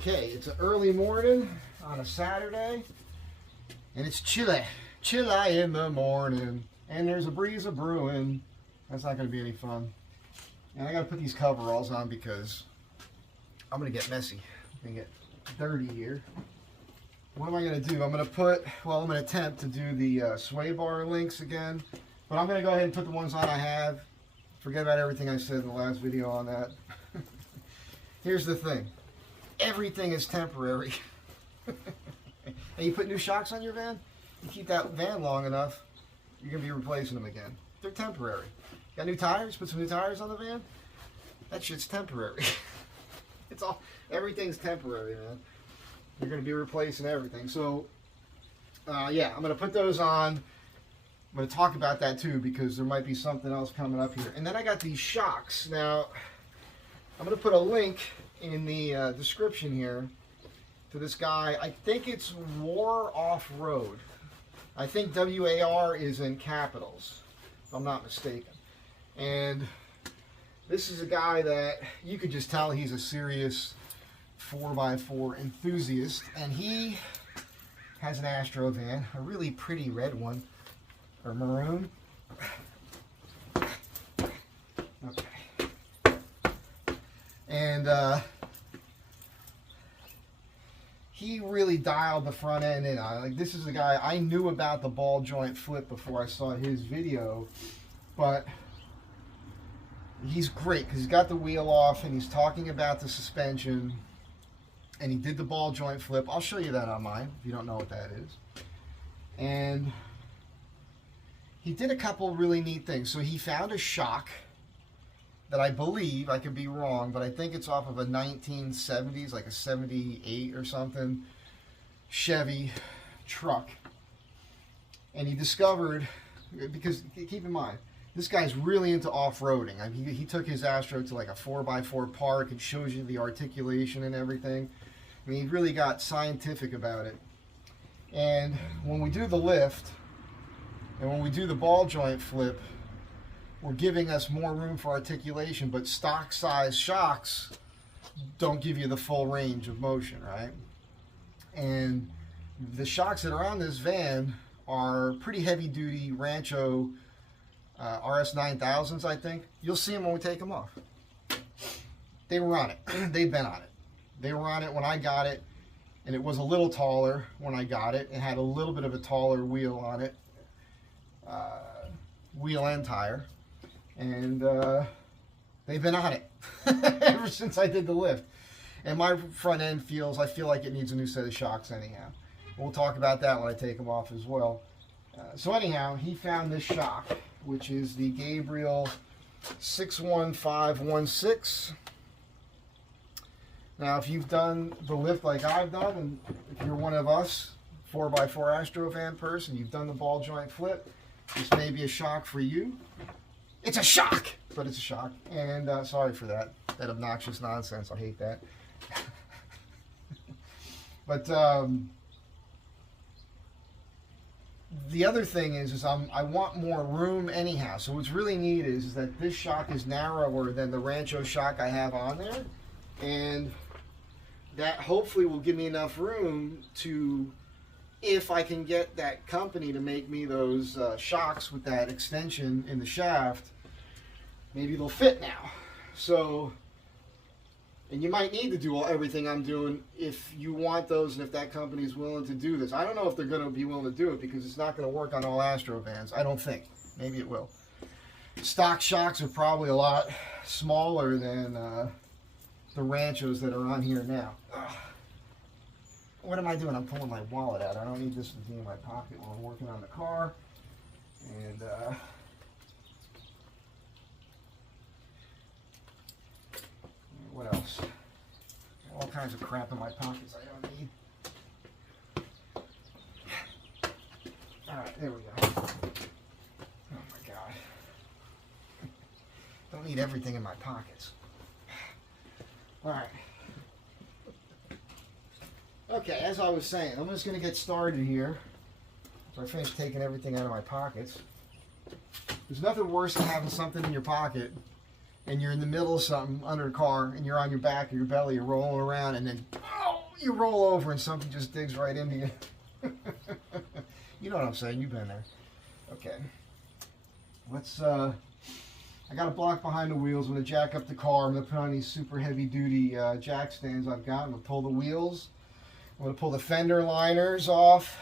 Okay, it's an early morning on a Saturday, and it's chilly in the morning, and there's a breeze a brewing. That's not going to be any fun. And I got to put these coveralls on because I'm going to get messy. I'm going to get dirty here. What am I going to do? I'm going to attempt to do the Swaybar links again, but I'm going to go ahead and put the ones on I have. Forget about everything I said in the last video on that. Here's the thing. Everything is temporary. And you put new shocks on your van, you keep that van long enough, you're going to be replacing them again. They're temporary. Got new tires? Put some new tires on the van? That shit's temporary. Everything's temporary, man. You're going to be replacing everything. So, yeah, I'm going to put those on. I'm going to talk about that too because there might be something else coming up here. And then I got these shocks. Now, I'm going to put a link in the description here to this guy. I think it's War Off-Road. I think WAR is in capitals, if I'm not mistaken. And this is a guy that you could just tell he's a serious 4x4 enthusiast. And he has an Astro van, a really pretty red one, or maroon. Okay. And he really dialed the front end in. Like, this is a guy, I knew about the ball joint flip before I saw his video, but he's great because he's got the wheel off and he's talking about the suspension, and he did the ball joint flip. I'll show you that on mine if you don't know what that is. And he did a couple really neat things. So he found a shock that I believe, I could be wrong, but I think it's off of a 1970s, like a 78 or something, Chevy truck. And he discovered, because keep in mind, this guy's really into off-roading. I mean, he took his Astro to like a 4x4 park and shows you the articulation and everything. I mean, he really got scientific about it. And when we do the lift, and when we do the ball joint flip, we're giving us more room for articulation, but stock size shocks don't give you the full range of motion, right? And the shocks that are on this van are pretty heavy duty Rancho RS 9000s, I think. You'll see them when we take them off. They were on it. They've been on it. They were on it when I got it, and it was a little taller when I got it. It had a little bit of a taller wheel on it, wheel and tire. And they've been on it ever since I did the lift. And my front end I feel like it needs a new set of shocks anyhow. We'll talk about that when I take them off as well. So anyhow, he found this shock, which is the Gabriel 61516. Now, if you've done the lift like I've done, and if you're one of us, 4x4 Astro van person, you've done the ball joint flip, this may be a shock for you. It's a shock, but it's a shock. And sorry for that obnoxious nonsense. I hate that. But the other thing is I want more room anyhow. So what's really neat is that this shock is narrower than the Rancho shock I have on there, and that hopefully will give me enough room to, if I can get that company to make me those shocks with that extension in the shaft, maybe they'll fit now. So, and you might need to do everything I'm doing if you want those and if that company is willing to do this. I don't know if they're going to be willing to do it because it's not going to work on all Astro vans. I don't think. Maybe it will. Stock shocks are probably a lot smaller than the Ranchos that are on here now. Ugh. What am I doing? I'm pulling my wallet out. I don't need this to be in my pocket while I'm working on the car. And what else? All kinds of crap in my pockets I don't need. Alright, there we go. Oh my god. Don't need everything in my pockets. Alright. Okay, as I was saying, I'm just going to get started here. So I finished taking everything out of my pockets. There's nothing worse than having something in your pocket and you're in the middle of something under a car and you're on your back or your belly, you're rolling around, and then, oh, you roll over and something just digs right into you. You know what I'm saying, you've been there. Okay. Let's, I got a block behind the wheels. I'm going to jack up the car. I'm going to put on these super heavy duty jack stands I've got. I'm going to pull the wheels. I'm going to pull the fender liners off.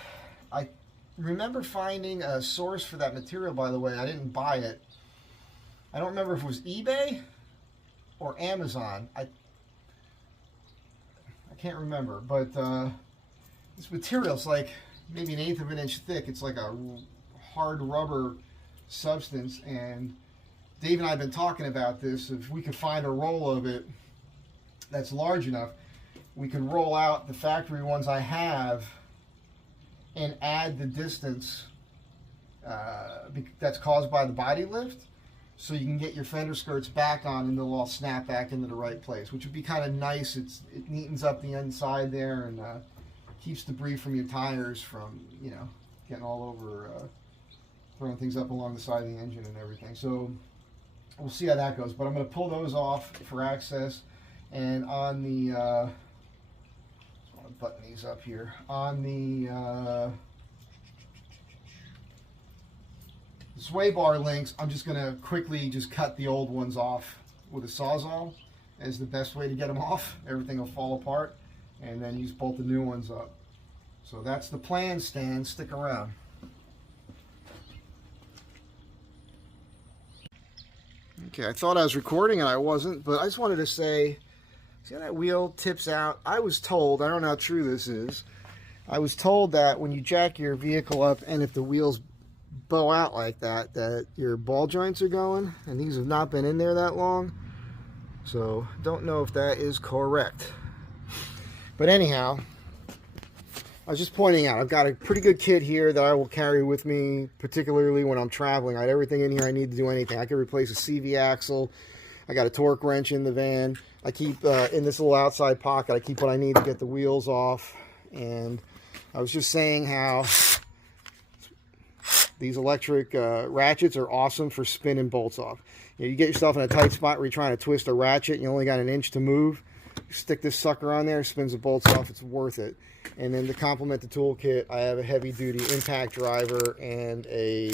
I remember finding a source for that material, by the way. I didn't buy it. I don't remember if it was eBay or Amazon. I can't remember, but this material's like maybe 1/8 of an inch thick. It's like a hard rubber substance, and Dave and I have been talking about this. If we could find a roll of it that's large enough, we could roll out the factory ones I have and add the distance that's caused by the body lift, so you can get your fender skirts back on and they'll all snap back into the right place, which would be kind of nice. It neatens up the inside there and keeps debris from your tires from, you know, getting all over, throwing things up along the side of the engine and everything. So we'll see how that goes, but I'm going to pull those off for access. And on the I'll button these up here on the Swaybar links. I'm just going to quickly just cut the old ones off with a Sawzall as the best way to get them off. Everything will fall apart, and then use both the new ones up. So that's the plan, Stan. Stick around. Okay, I thought I was recording and I wasn't, but I just wanted to say, see how that wheel tips out? I was told, I don't know how true this is, I was told that when you jack your vehicle up and if the wheels bow out like that, that your ball joints are going, and these have not been in there that long. So don't know if that is correct. But anyhow, I was just pointing out, I've got a pretty good kit here that I will carry with me, particularly when I'm traveling. I had everything in here I need to do anything. I can replace a CV axle. I got a torque wrench in the van. I keep, in this little outside pocket, I keep what I need to get the wheels off. And I was just saying how these electric ratchets are awesome for spinning bolts off. You know, you get yourself in a tight spot where you're trying to twist a ratchet and you only got 1 inch to move. You stick this sucker on there, spins the bolts off, it's worth it. And then to complement the toolkit, I have a heavy duty impact driver and a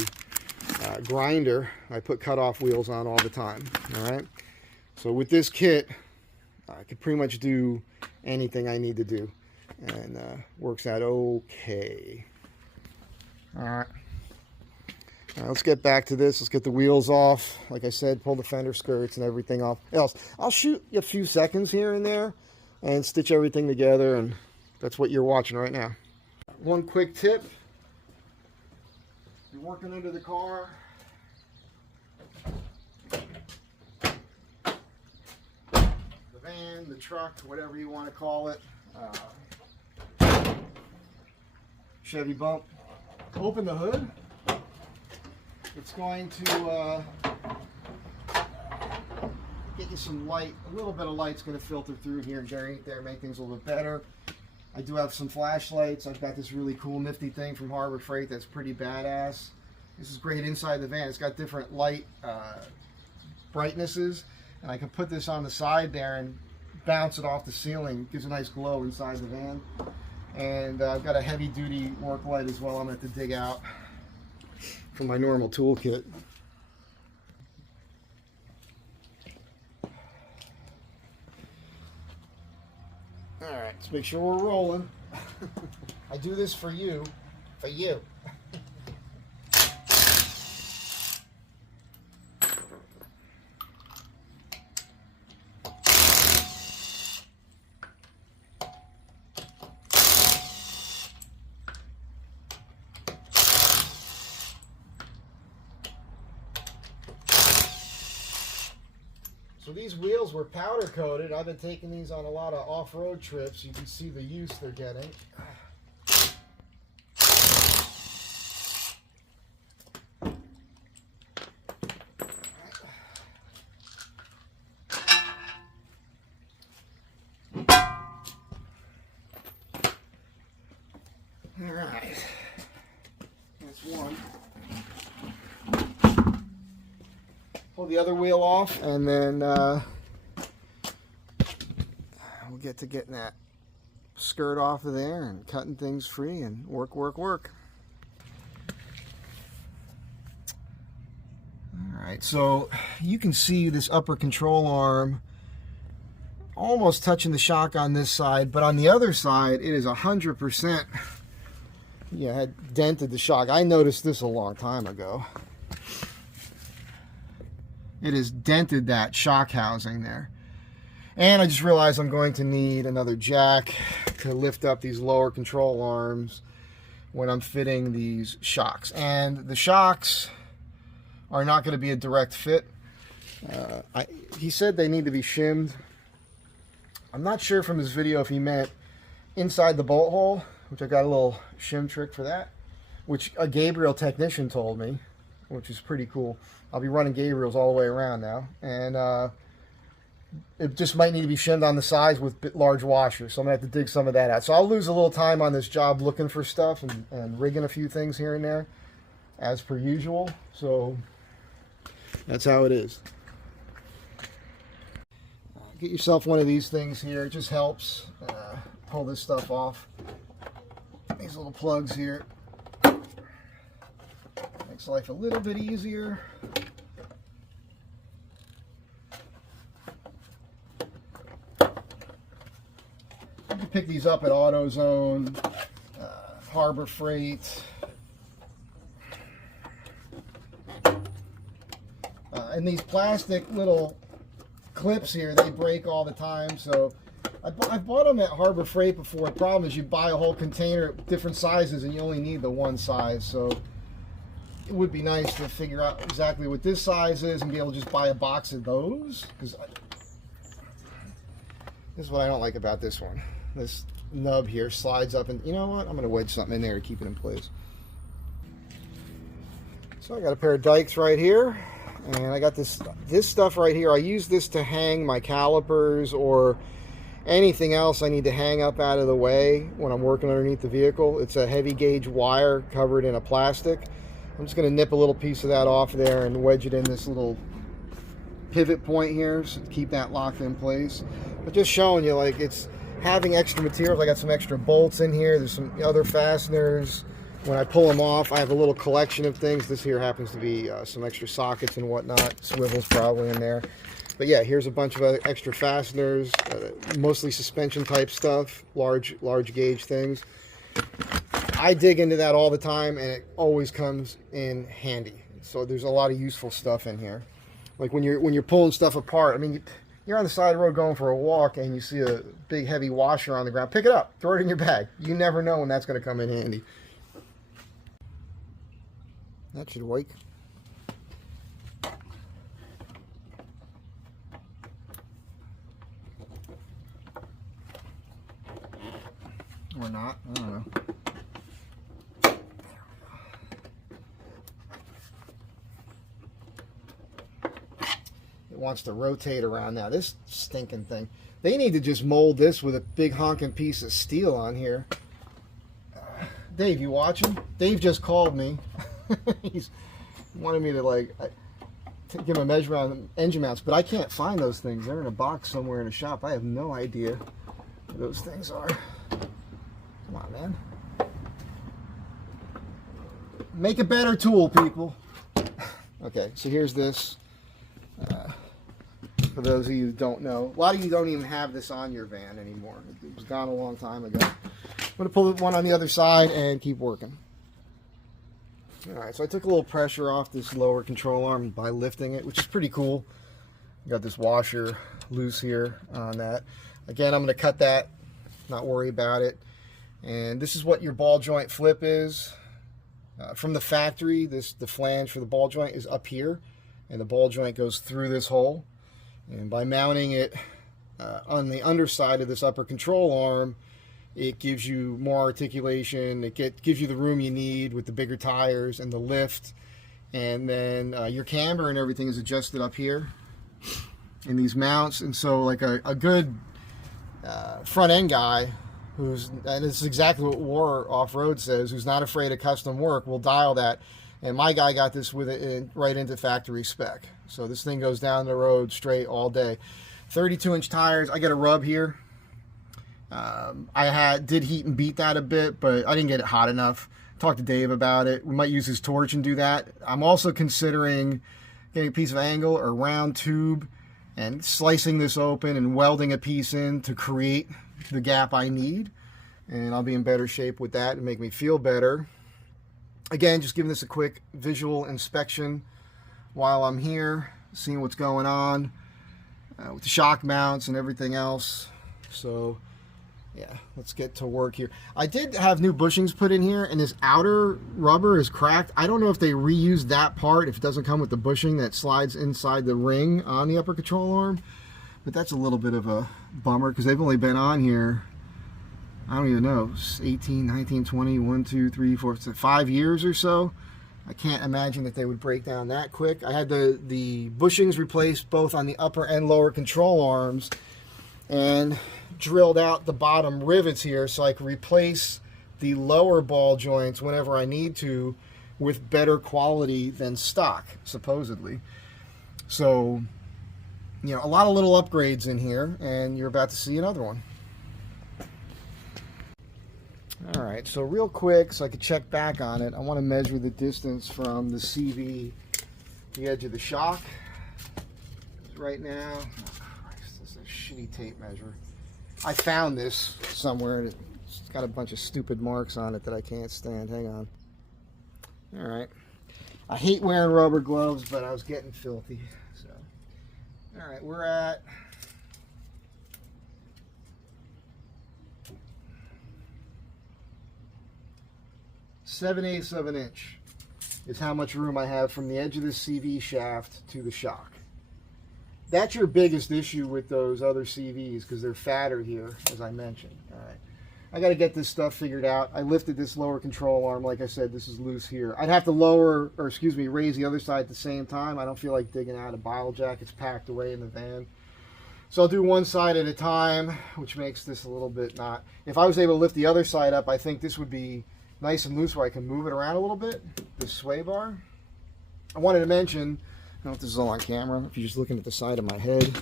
grinder. I put cutoff wheels on all the time. Alright, so with this kit I can pretty much do anything I need to do, and works out okay. Alright, let's get back to this. Let's get the wheels off. Like I said, pull the fender skirts and everything off. I'll shoot a few seconds here and there and stitch everything together, and that's what you're watching right now. One quick tip: you're working under the car, the van, the truck, whatever you want to call it, Chevy bump, open the hood. It's going to get you some light. A little bit of light's going to filter through here and there, make things a little bit better. I do have some flashlights. I've got this really cool nifty thing from Harbor Freight that's pretty badass. This is great inside the van. It's got different light brightnesses, and I can put this on the side there and bounce it off the ceiling. It gives a nice glow inside the van. And I've got a heavy duty work light as well I'm going to have to dig out from my normal toolkit. Alright, let's make sure we're rolling. I do this for you. For you. So these wheels were powder coated. I've been taking these on a lot of off-road trips. You can see the use they're getting. All right, that's one. Pull the other wheel off, and then we'll get to getting that skirt off of there and cutting things free and work, work, work. Alright, so you can see this upper control arm almost touching the shock on this side, but on the other side it is 100%, yeah, had dented the shock. I noticed this a long time ago. It has dented that shock housing there. And I just realized I'm going to need another jack to lift up these lower control arms when I'm fitting these shocks. And the shocks are not going to be a direct fit. He said they need to be shimmed. I'm not sure from his video if he meant inside the bolt hole, which I got a little shim trick for that, which a Gabriel technician told me, which is pretty cool. I'll be running Gabriels all the way around now. And it just might need to be shimmed on the sides with large washers, so I'm going to have to dig some of that out. So I'll lose a little time on this job looking for stuff and rigging a few things here and there, as per usual. So that's how it is. Get yourself one of these things here. It just helps pull this stuff off. These little plugs here. Makes life a little bit easier. You can pick these up at AutoZone, Harbor Freight. And these plastic little clips here, they break all the time. So I've bought them at Harbor Freight before. The problem is you buy a whole container, different sizes, and you only need the one size. So it would be nice to figure out exactly what this size is and be able to just buy a box of those. Because this is what I don't like about this one. This nub here slides up, and you know what? I'm going to wedge something in there to keep it in place. So I got a pair of dikes right here. And I got this stuff right here. I use this to hang my calipers or anything else I need to hang up out of the way when I'm working underneath the vehicle. It's a heavy gauge wire covered in a plastic. I'm just going to nip a little piece of that off there and wedge it in this little pivot point here so to keep that locked in place. But just showing you, like, it's having extra materials. I got some extra bolts in here. There's some other fasteners. When I pull them off, I have a little collection of things. This here happens to be some extra sockets and whatnot. Swivels probably in there. But yeah, here's a bunch of other extra fasteners, mostly suspension type stuff, large gauge things. I dig into that all the time, and it always comes in handy. So there's a lot of useful stuff in here. Like when you're pulling stuff apart, I mean, you're on the side of the road going for a walk, and you see a big heavy washer on the ground. Pick it up, throw it in your bag. You never know when that's going to come in handy. That should work. Or not, I don't know. It wants to rotate around now. This stinking thing. They need to just mold this with a big honking piece of steel on here. Dave, you watching? Dave just called me. He's wanted me to, like, give him a measure on engine mounts, but I can't find those things. They're in a box somewhere in a shop. I have no idea what those things are. Come on, man. Make a better tool, people. Okay, so here's this. For those of you who don't know, a lot of you don't even have this on your van anymore. It was gone a long time ago. I'm going to pull one on the other side and keep working. Alright, so I took a little pressure off this lower control arm by lifting it, which is pretty cool. Got this washer loose here on that. Again, I'm going to cut that, not worry about it. And this is what your ball joint flip is. From the factory, the flange for the ball joint is up here, and the ball joint goes through this hole. And by mounting it on the underside of this upper control arm, it gives you more articulation. It gives you the room you need with the bigger tires and the lift. And then your camber and everything is adjusted up here in these mounts. And so, like a good front end guy, and this is exactly what War Off-Road says, who's not afraid of custom work, will dial that. And my guy got this with it right into factory spec. So this thing goes down the road straight all day. 32-inch tires. I got a rub here. I did heat and beat that a bit, but I didn't get it hot enough. Talked to Dave about it. We might use his torch and do that. I'm also considering getting a piece of angle or round tube and slicing this open and welding a piece in to create the gap I need. And I'll be in better shape with that and make me feel better. Again, just giving this a quick visual inspection while I'm here, seeing what's going on with the shock mounts and everything else. So yeah, let's get to work here. I did have new bushings put in here, and this outer rubber is cracked. I don't know if they reused that part, if it doesn't come with the bushing that slides inside the ring on the upper control arm. But that's a little bit of a bummer, because they've only been on here, I don't even know, 18, 19, 20, 1, 2, 3, 4, 5 years or so. I can't imagine that they would break down that quick. I had the bushings replaced both on the upper and lower control arms, and drilled out the bottom rivets here so I can replace the lower ball joints whenever I need to with better quality than stock, supposedly. So, you know, a lot of little upgrades in here, and you're about to see another one. All right, so real quick, so I can check back on it, I want to measure the distance from the CV, the edge of the shock. Right now, oh Christ, this is a shitty tape measure. I found this somewhere, and it's got a bunch of stupid marks on it that I can't stand. Hang on. All right. I hate wearing rubber gloves, but I was getting filthy. So, all right, we're at 7/8 of an inch is how much room I have from the edge of the CV shaft to the shock. That's your biggest issue with those other CVs, because they're fatter here, as I mentioned. All right, I got to get this stuff figured out. I lifted this lower control arm. Like I said, this is loose here. I'd have to raise the other side at the same time. I don't feel like digging out a bottle jack. It's packed away in the van. So I'll do one side at a time, which makes this a little bit not... If I was able to lift the other side up, I think this would be nice and loose where I can move it around a little bit, the Swaybar. I wanted to mention... I don't know if this is all on camera, if you're just looking at the side of my head.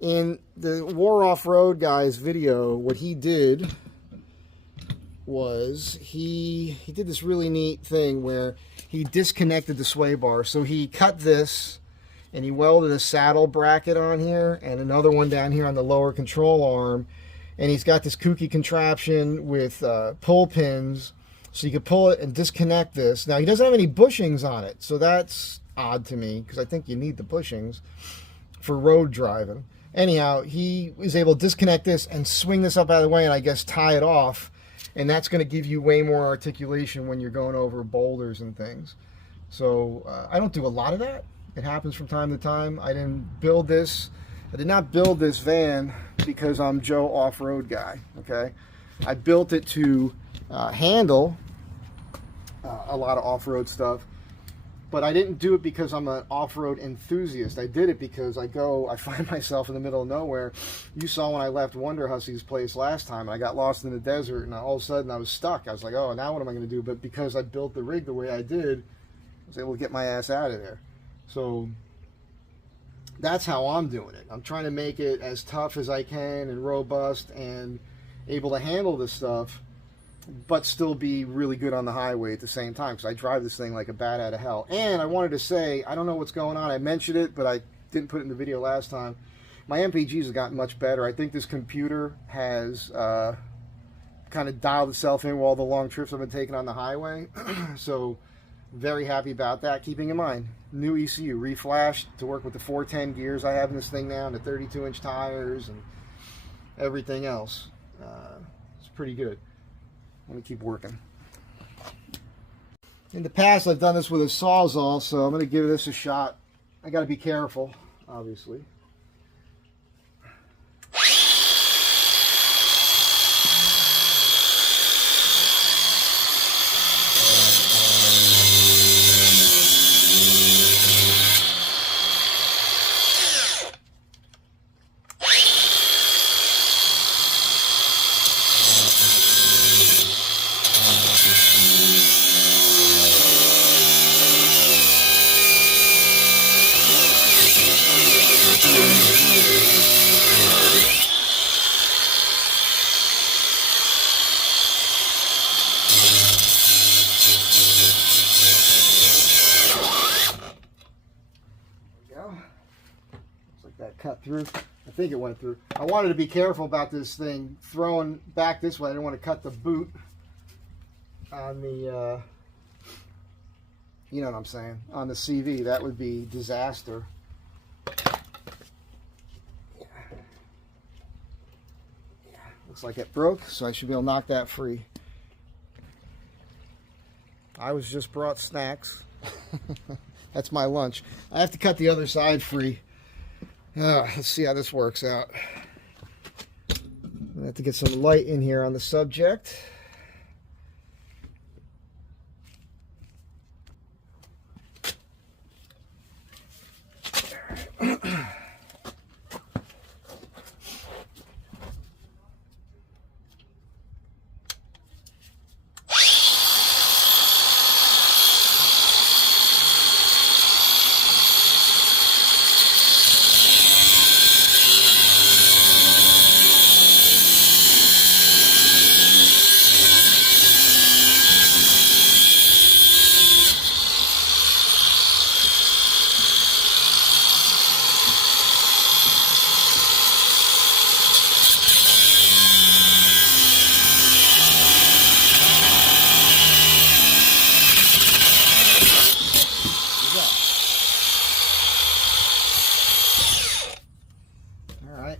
In the War Off-Road guy's video, what he did was he did this really neat thing where he disconnected the sway bar. So he cut this and he welded a saddle bracket on here and another one down here on the lower control arm. And he's got this kooky contraption with pull pins, so you can pull it and disconnect this. Now, he doesn't have any bushings on it, so that's odd to me, because I think you need the bushings for road driving. Anyhow, he was able to disconnect this and swing this up out of the way and I guess tie it off, and that's going to give you way more articulation when you're going over boulders and things. So I don't do a lot of that. It happens from time to time. I did not build this van because I'm Joe Off-Road Guy, okay? I built it to handle a lot of off-road stuff, but I didn't do it because I'm an off-road enthusiast. I did it because I find myself in the middle of nowhere. You saw when I left Wonder Hussy's place last time, I got lost in the desert, and all of a sudden I was stuck. I was like, oh, now what am I going to do? But because I built the rig the way I did, I was able to get my ass out of there. So that's how I'm doing it. I'm trying to make it as tough as I can and robust and able to handle this stuff, but still be really good on the highway at the same time, because I drive this thing like a bat out of hell. And I wanted to say, I don't know what's going on. I mentioned it, but I didn't put it in the video last time. My MPGs have gotten much better. I think this computer has kind of dialed itself in with all the long trips I've been taking on the highway. So very happy about that. Keeping in mind, new ECU, reflashed to work with the 410 gears I have in this thing now, and the 32-inch tires and everything else. It's pretty good. Let me keep working. In the past, I've done this with a Sawzall, so I'm going to give this a shot. I got to be careful, obviously. through? I think it went through. I wanted to be careful about this thing throwing back this way. I didn't want to cut the boot on the, you know what I'm saying, on the CV. That would be disaster. Yeah. Looks like it broke, so I should be able to knock that free. I was just brought snacks. That's my lunch. I have to cut the other side free. Let's see how this works out. I have to get some light in here on the subject.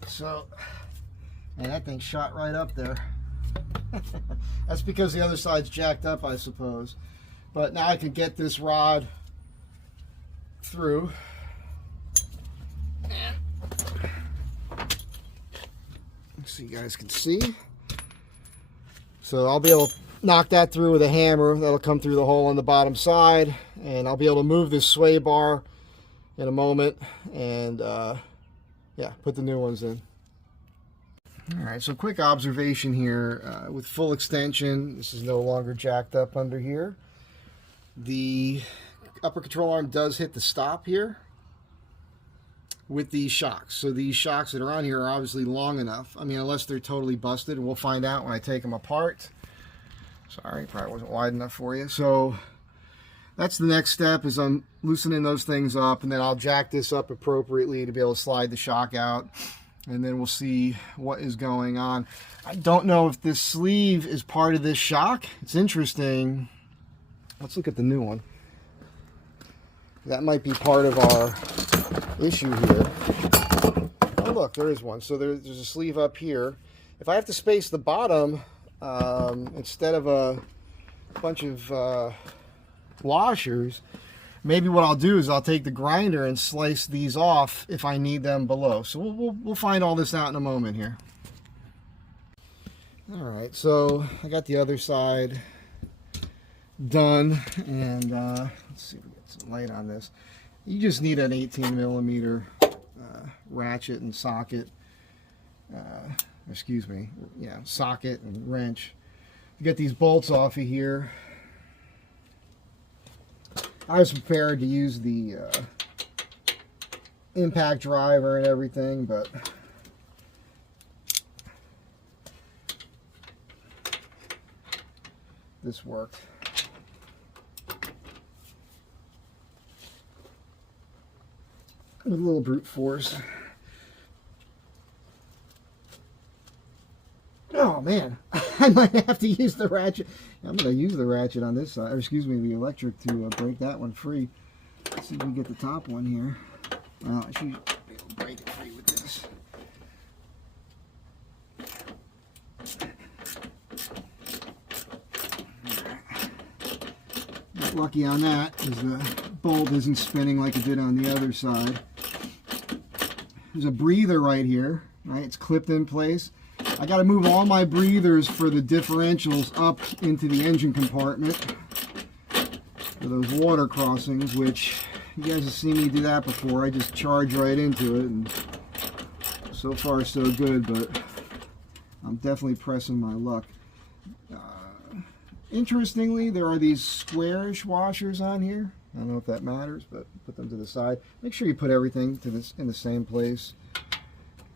So, and that thing shot right up there. That's because the other side's jacked up, I suppose. But now I can get this rod through. So you guys can see. So I'll be able to knock that through with a hammer. That'll come through the hole on the bottom side. And I'll be able to move this sway bar in a moment. And yeah, put the new ones in. All right, so quick observation here. With full extension, this is no longer jacked up under here. The upper control arm does hit the stop here with these shocks. So these shocks that are on here are obviously long enough. I mean, unless they're totally busted, and we'll find out when I take them apart. Sorry, probably wasn't wide enough for you. So that's the next step, is I'm loosening those things up, and then I'll jack this up appropriately to be able to slide the shock out, and then we'll see what is going on. I don't know if this sleeve is part of this shock. It's interesting. Let's look at the new one. That might be part of our issue here. Oh look, there is one. So there's a sleeve up here. If I have to space the bottom, instead of a bunch of washers, maybe what I'll do is I'll take the grinder and slice these off if I need them below. So we'll find all this out in a moment here. All right, so I got the other side done, and let's see if we get some light on this. You just need an 18mm ratchet and socket. Excuse me, yeah, socket and wrench to get these bolts off of here. I was prepared to use the impact driver and everything, but this worked. With a little brute force. Oh man, I might have to use the ratchet. I'm going to use the ratchet on this side, or excuse me, the electric, to break that one free. Let's see if we get the top one here. Well, I should be able to break it free with this. Got lucky on that, because the bolt isn't spinning like it did on the other side. There's a breather right here, right? It's clipped in place. I got to move all my breathers for the differentials up into the engine compartment for those water crossings, which you guys have seen me do that before. I just charge right into it, and so far so good, but I'm definitely pressing my luck. Interestingly, there are these squarish washers on here. I don't know if that matters, but put them to the side. Make sure you put everything to this in the same place.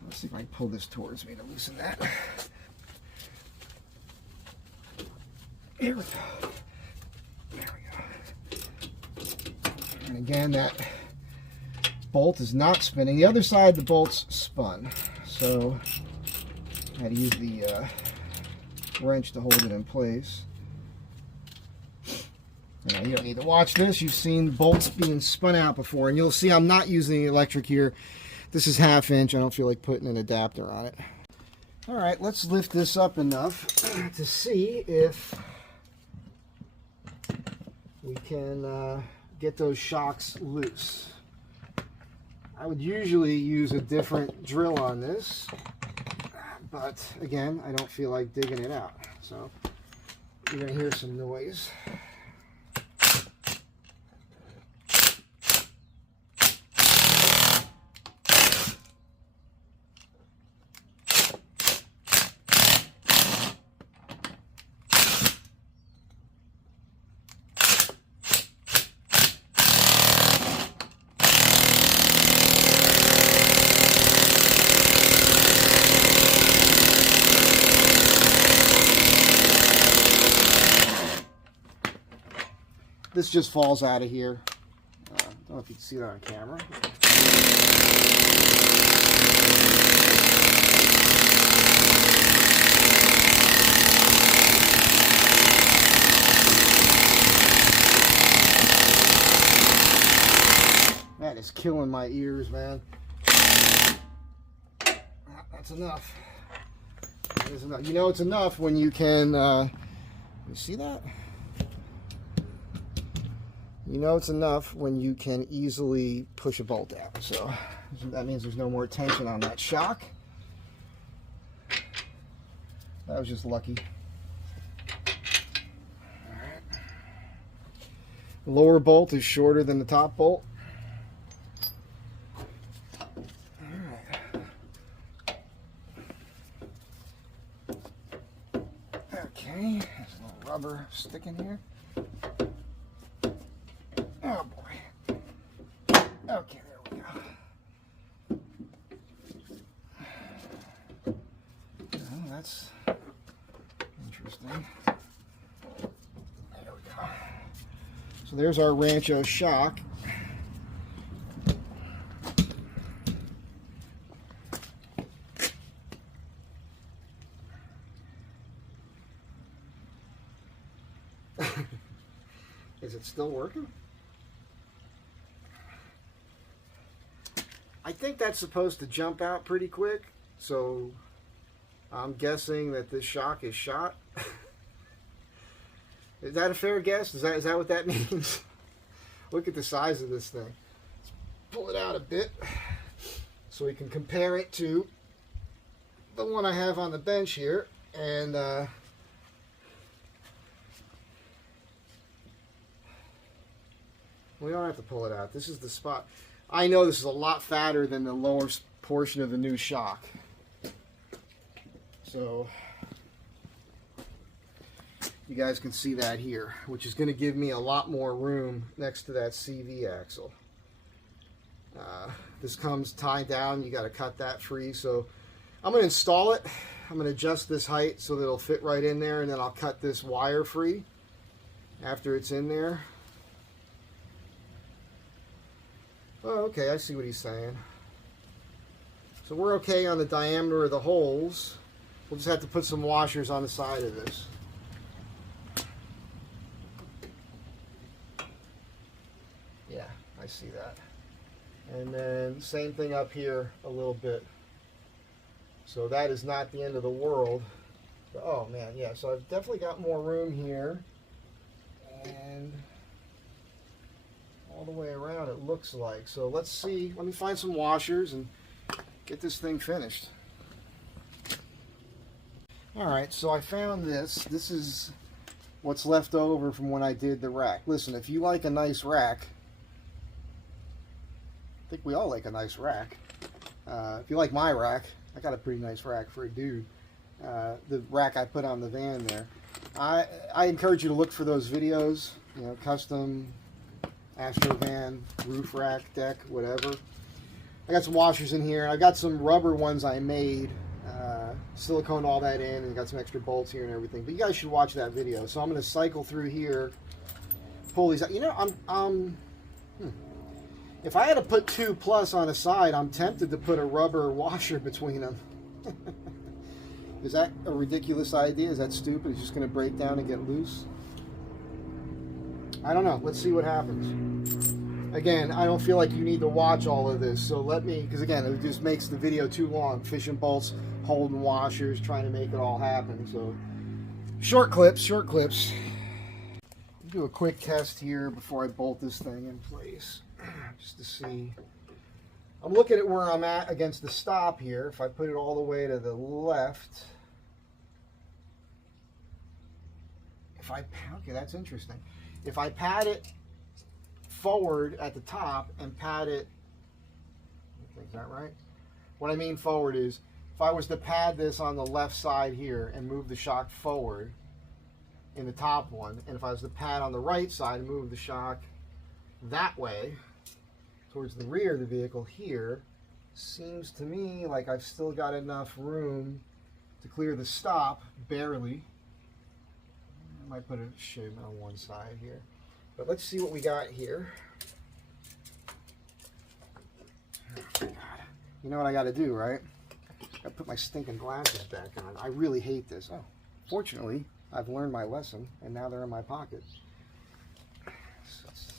Let's see if I can pull this towards me to loosen that. Here we go. There we go. And again, that bolt is not spinning. The other side, the bolt's spun. So I had to use the wrench to hold it in place. Now, you don't need to watch this. You've seen bolts being spun out before, and you'll see I'm not using the electric here. This is 1/2 inch. I don't feel like putting an adapter on it. All right, let's lift this up enough to see if we can get those shocks loose. I would usually use a different drill on this, but again, I don't feel like digging it out. So you're going to hear some noise. This just falls out of here. I don't know if you can see that on camera. That is killing my ears, man. That's enough. That is enough. You know it's enough when you can, you see that? You know it's enough when you can easily push a bolt out. So that means there's no more tension on that shock. That was just lucky. All right. The lower bolt is shorter than the top bolt. All right. Okay, there's a little rubber sticking here. Oh boy. Okay, there we go. Oh, that's interesting. There we go. So there's our Rancho shock. Is it still working? I think that's supposed to jump out pretty quick, so I'm guessing that this shock is shot. Is that a fair guess? Is that what that means? Look at the size of this thing. Let's pull it out a bit so we can compare it to the one I have on the bench here. And we don't have to pull it out. This is the spot. I know this is a lot fatter than the lower portion of the new shock. So you guys can see that here, which is going to give me a lot more room next to that CV axle. This comes tied down. You got to cut that free. So I'm going to install it. I'm going to adjust this height so that it'll fit right in there, and then I'll cut this wire free after it's in there. Oh, okay, I see what he's saying. So we're okay on the diameter of the holes. We'll just have to put some washers on the side of this. Yeah, I see that. And then same thing up here a little bit. So that is not the end of the world. Oh man, yeah, so I've definitely got more room here. And all the way around it looks like. So let's see, let me find some washers and get this thing finished. Alright, so I found this. This is what's left over from when I did the rack. Listen, if you like a nice rack, I think we all like a nice rack. If you like my rack, I got a pretty nice rack for a dude. The rack I put on the van there. I encourage you to look for those videos, you know, custom Astro van, roof rack, deck, whatever. I got some washers in here. I got some rubber ones I made, siliconed all that in, and got some extra bolts here and everything. But you guys should watch that video. So I'm going to cycle through here, pull these out. You know, If I had to put 2+ on a side, I'm tempted to put a rubber washer between them. Is that a ridiculous idea? Is that stupid? It's just going to break down and get loose? I don't know. Let's see what happens. Again, I don't feel like you need to watch all of this, so let me, because again, it just makes the video too long. Fishing bolts, holding washers, trying to make it all happen. So short clips, short clips. Do a quick test here before I bolt this thing in place, just to see. I'm looking at where I'm at against the stop here. If I put it all the way to the left, okay, that's interesting. If I pad it forward at the top and pad it, is that right? What I mean forward is, if I was to pad this on the left side here and move the shock forward in the top one, and if I was to pad on the right side and move the shock that way towards the rear of the vehicle here, seems to me like I've still got enough room to clear the stop, barely. I might put a shim on one side here. But let's see what we got here. Oh, God. You know what I got to do, right? I got to put my stinking glasses back on. I really hate this. Oh, fortunately, I've learned my lesson, and now they're in my pocket.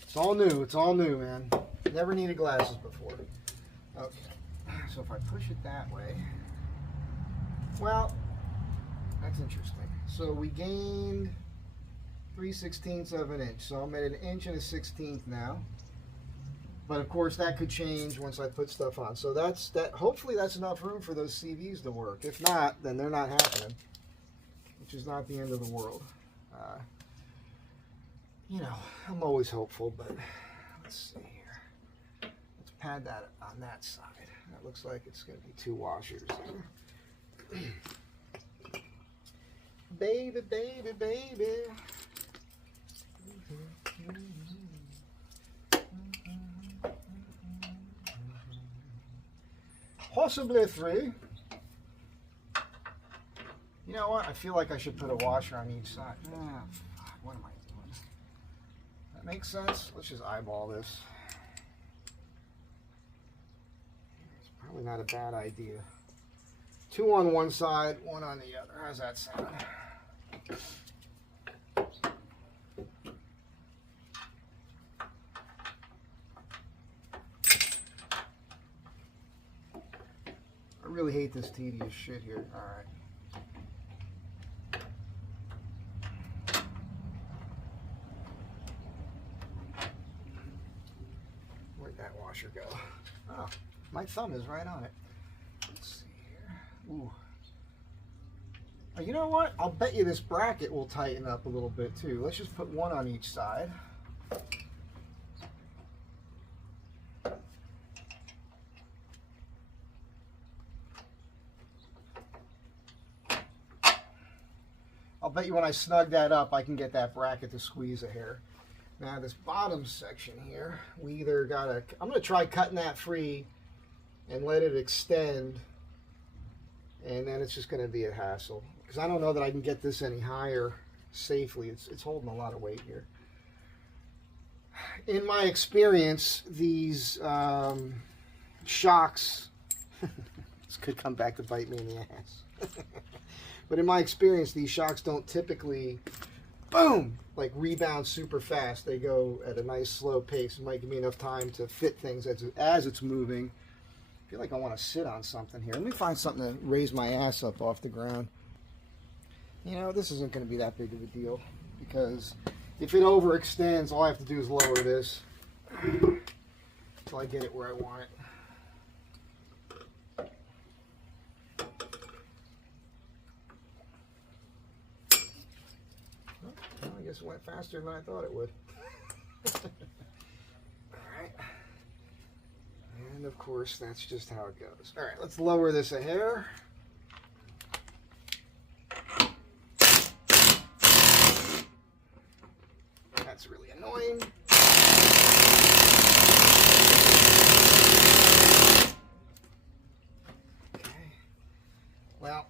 It's all new. It's all new, man. Never needed glasses before. Okay. So if I push it that way, well, that's interesting. So we gained 3/16 of an inch. So I'm at 1 1/16 inches now. But of course that could change once I put stuff on. So that's that. Hopefully that's enough room for those CVs to work. If not, then they're not happening, which is not the end of the world. You know, I'm always hopeful, but let's see here. Let's pad that on that side. That looks like it's going to be 2 washers there. Baby, baby, baby. Possibly 3. You know what? I feel like I should put a washer on each side. Ah, fuck, what am I doing? That makes sense? Let's just eyeball this. It's probably not a bad idea. 2 on one side, 1 on the other. How's that sound? I really hate this tedious shit here. All right. Where'd that washer go? Oh, my thumb is right on it. Let's see here. Ooh. Oh, you know what? I'll bet you this bracket will tighten up a little bit too. Let's just put 1 on each side. I'll bet you when I snug that up, I can get that bracket to squeeze a hair. Now this bottom section here, we either gotta, I'm gonna try cutting that free and let it extend, and then it's just gonna be a hassle. Because I don't know that I can get this any higher safely. It's holding a lot of weight here. In my experience, these shocks, this could come back to bite me in the ass. But in my experience, these shocks don't typically, boom, like rebound super fast. They go at a nice slow pace. It might give me enough time to fit things as it's moving. I feel like I want to sit on something here. Let me find something to raise my ass up off the ground. You know, this isn't going to be that big of a deal, because if it overextends, all I have to do is lower this until I get it where I want it. Well, I guess it went faster than I thought it would. Alright. And of course, that's just how it goes. Alright, let's lower this a hair. That's really annoying. Okay. Well,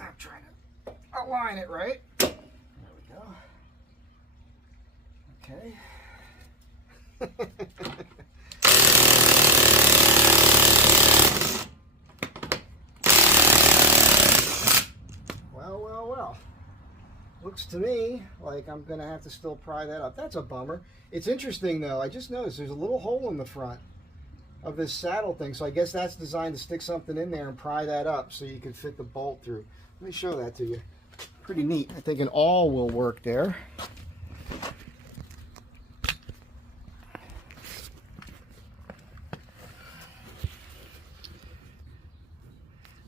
I'm trying to align it right. There we go. Well. Looks to me like I'm going to have to still pry that up. That's a bummer. It's interesting, though. I just noticed there's a little hole in the front of this saddle thing, so I guess that's designed to stick something in there and pry that up so you can fit the bolt through. Let me show that to you. Pretty neat. I think an awl will work there.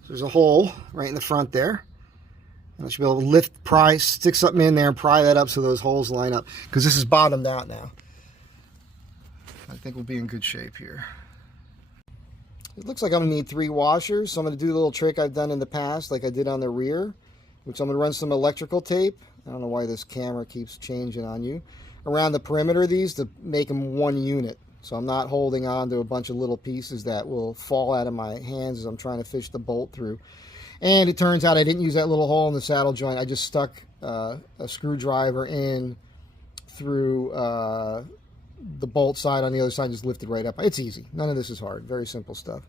So there's a hole right in the front there. And I should be able to lift, pry, stick something in there and pry that up so those holes line up. Because this is bottomed out now. I think we'll be in good shape here. It looks like I'm going to need 3 washers. So I'm going to do the little trick I've done in the past, like I did on the rear. Which I'm going to run some electrical tape. I don't know why this camera keeps changing on you. Around the perimeter of these to make them one unit. So I'm not holding on to a bunch of little pieces that will fall out of my hands as I'm trying to fish the bolt through. And it turns out I didn't use that little hole in the saddle joint. I just stuck a screwdriver in through the bolt side on the other side, just lifted right up. It's easy. None of this is hard. Very simple stuff.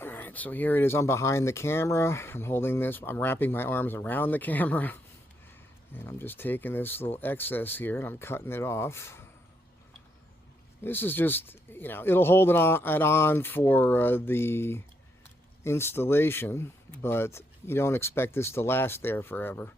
All right, so here it is. I'm behind the camera. I'm holding this. I'm wrapping my arms around the camera. And I'm just taking this little excess here and I'm cutting it off. This is just, you know, it'll hold it on for the installation, but you don't expect this to last there forever.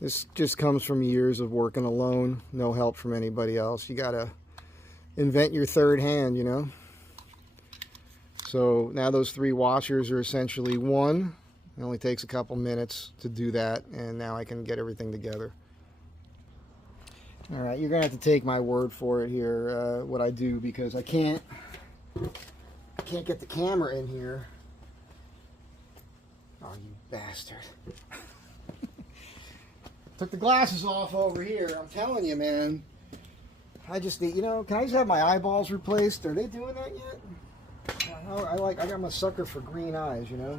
This just comes from years of working alone, no help from anybody else. You gotta invent your third hand, you know. So now those 3 washers are essentially one. It only takes a couple minutes to do that, and now I can get everything together. All right, you're gonna have to take my word for it here, what I do, because I can't get the camera in here. Oh, you bastard. Took the glasses off over here. I'm telling you, man. I just need, you know, can I just have my eyeballs replaced? Are they doing that yet? I got my sucker for green eyes, you know.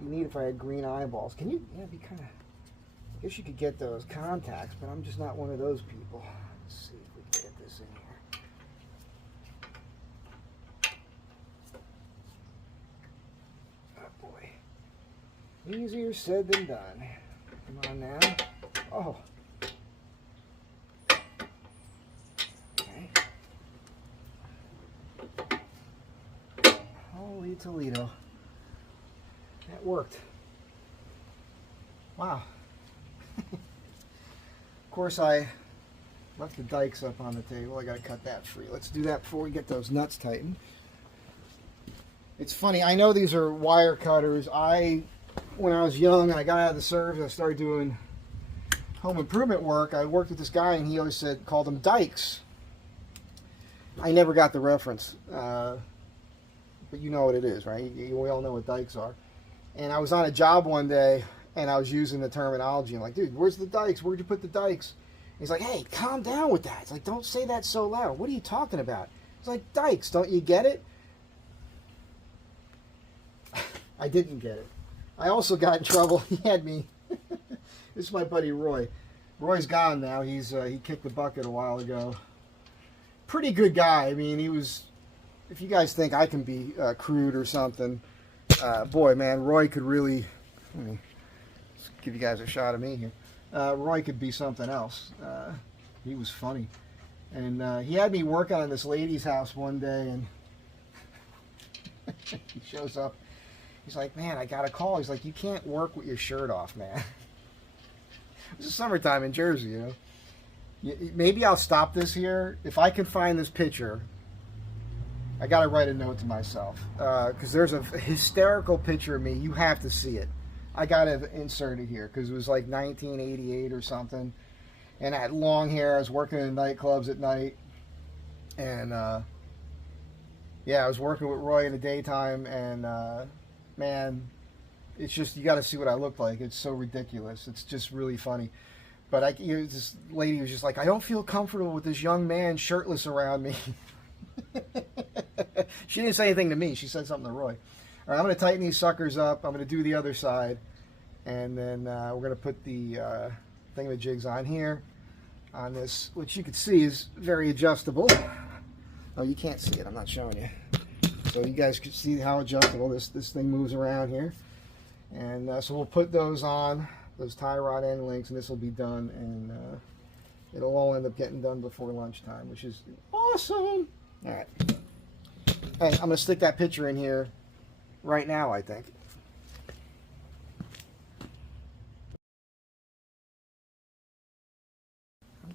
You need if I had green eyeballs. Can you, yeah, be kind of, I guess you could get those contacts, but I'm just not one of those people. Let's see if we can get this in here. Oh boy. Easier said than done. Come on now. Oh. Okay. Holy Toledo. That worked. Wow. Of course, I left the dikes up on the table. I got to cut that free. Let's do that before we get those nuts tightened. It's funny. I know these are wire cutters. When I was young and I got out of the service, I started doing home improvement work. I worked with this guy, and he always called them dikes. I never got the reference, but you know what it is, right? We all know what dikes are. And I was on a job one day, and I was using the terminology. I'm like, dude, where's the dikes? Where'd you put the dikes? He's like, hey, calm down with that. It's like, don't say that so loud. What are you talking about? It's like, dikes, don't you get it? I didn't get it. I also got in trouble. He had me. This is my buddy Roy. Roy's gone now. He kicked the bucket a while ago. Pretty good guy. I mean, he was, if you guys think I can be crude or something, boy, man, Roy could really, let me give you guys a shot of me here. Roy could be something else. He was funny. And he had me work on this lady's house one day, and he shows up. He's like, man, I got a call. He's like, you can't work with your shirt off, man. It was summertime in Jersey, you know. Maybe I'll stop this here. If I can find this picture, I got to write a note to myself. Because there's a hysterical picture of me. You have to see it. I got to insert it here because it was like 1988 or something. And I had long hair. I was working in nightclubs at night. And, yeah, I was working with Roy in the daytime. And, man, it's just, you got to see what I look like. It's so ridiculous. It's just really funny. But this lady was just like, I don't feel comfortable with this young man shirtless around me. She didn't say anything to me. She said something to Roy. All right, I'm going to tighten these suckers up. I'm going to do the other side. And then we're going to put the thingamajigs on here. On this, which you can see is very adjustable. Oh, you can't see it. I'm not showing you. So you guys can see how adjustable this thing moves around here. And so we'll put those on, those tie rod end links, and this will be done. And it'll all end up getting done before lunchtime, which is awesome. All right. Hey, I'm going to stick that picture in here right now, I think.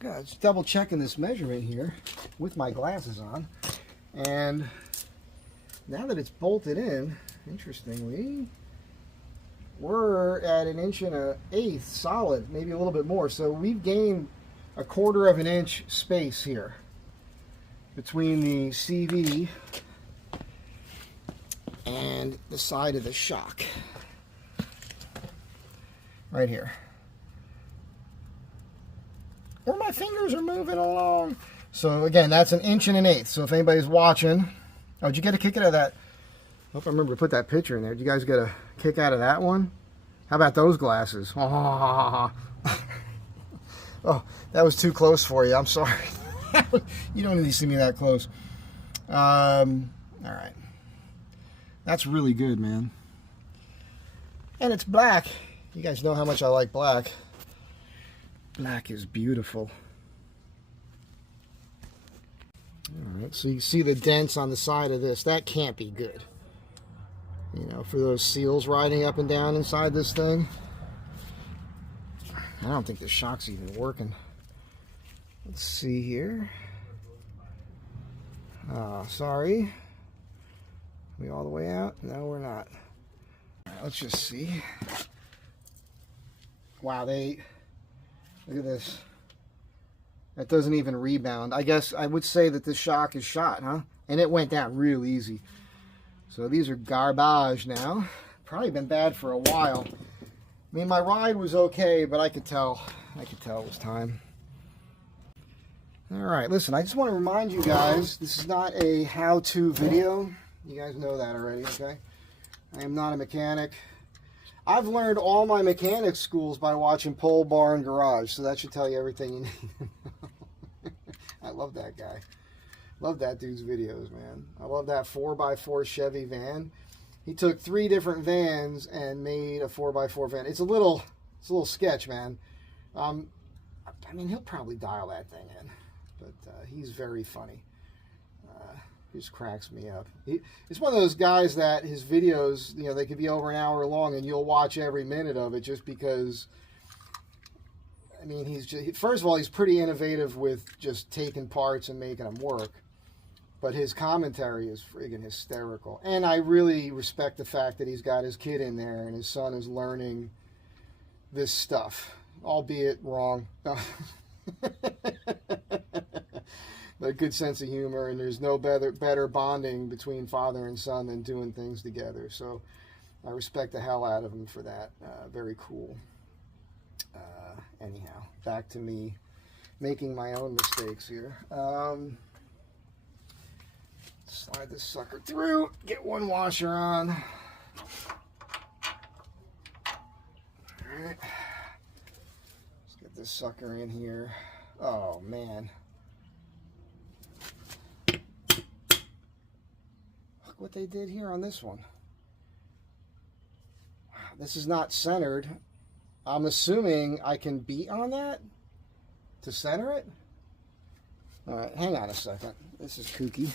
I'm just double checking this measurement here with my glasses on. And now that it's bolted in, interestingly, we're at 1 1/8 solid, maybe a little bit more. So we've gained 1/4 of an inch space here between the CV and the side of the shock. Right here. Or my fingers are moving along. So again, that's 1 1/8. So if anybody's watching, oh, did you get a kick out of that? I hope I remember to put that picture in there. Did you guys get a kick out of that one? How about those glasses? Oh, that was too close for you. I'm sorry. You don't need to see me that close. All right. That's really good, man. And it's black. You guys know how much I like black. Black is beautiful. All right, so you see the dents on the side of this. That can't be good. You know, for those seals riding up and down inside this thing. I don't think the shock's even working. Let's see here. Sorry. Are we all the way out? No, we're not. All right, let's just see. Wow, look at this. That doesn't even rebound. I guess I would say that this shock is shot, huh? And it went down real easy. So these are garbage now. Probably been bad for a while. I mean, my ride was okay, but I could tell it was time. All right, listen, I just want to remind you guys, this is not a how-to video. You guys know that already, okay? I am not a mechanic. I've learned all my mechanic schools by watching Pole Barn Garage, so that should tell you everything you need to know. I love that guy. Love that dude's videos, man. I love that 4x4 Chevy van. He took 3 different vans and made a 4x4 van. It's a little sketch, man. I mean, he'll probably dial that thing in, but he's very funny. He just cracks me up. It's one of those guys that his videos, you know, they could be over an hour long and you'll watch every minute of it just because, I mean, first of all, he's pretty innovative with just taking parts and making them work. But his commentary is friggin' hysterical. And I really respect the fact that he's got his kid in there and his son is learning this stuff, albeit wrong. But a good sense of humor, and there's no better bonding between father and son than doing things together. So I respect the hell out of him for that. Very cool. Anyhow, back to me making my own mistakes here. Slide this sucker through, get one washer on. All right. Let's get this sucker in here. Oh, man. Look what they did here on this one. Wow, this is not centered. I'm assuming I can beat on that to center it. All right, hang on a second. This is kooky.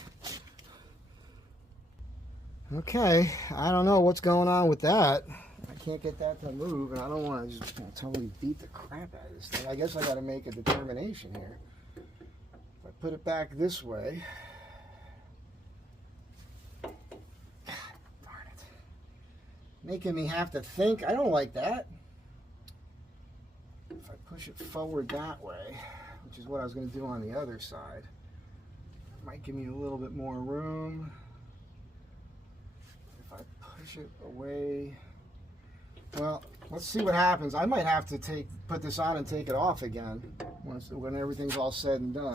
Okay, I don't know what's going on with that. I can't get that to move, and I don't want to just totally beat the crap out of this thing. I guess I got to make a determination here. If I put it back this way... Darn it. Making me have to think. I don't like that. If I push it forward that way, which is what I was going to do on the other side, it might give me a little bit more room. If I push it away, well, let's see what happens. I might have to put this on and take it off again when everything's all said and done.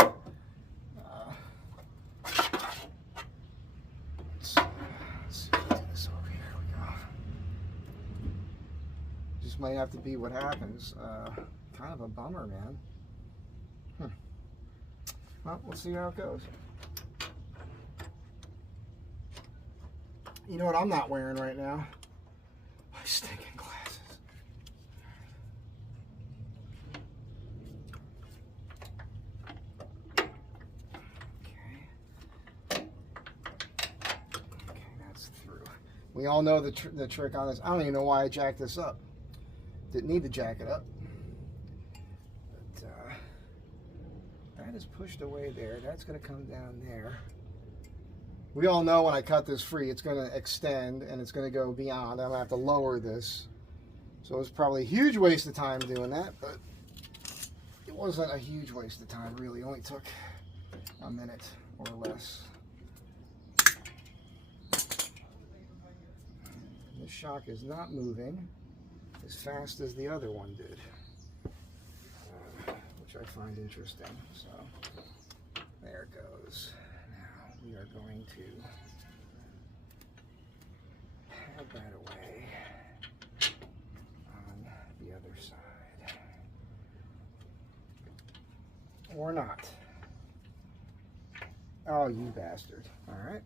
might have to be what happens. Kind of a bummer, man. Well, we'll see how it goes. You know what I'm not wearing right now? My stinking glasses. Okay, that's through. We all know the trick on this. I don't even know why I jacked this up. Didn't need to jack it up. But that is pushed away there. That's going to come down there. We all know when I cut this free, it's going to extend and it's going to go beyond. I'm going to have to lower this. So it's probably a huge waste of time doing that, but it wasn't a huge waste of time, really. It only took a minute or less. This shock is not moving as fast as the other one did, which I find interesting. So there it goes. We are going to pad that away on the other side. Or not. Oh, you bastard. Alright.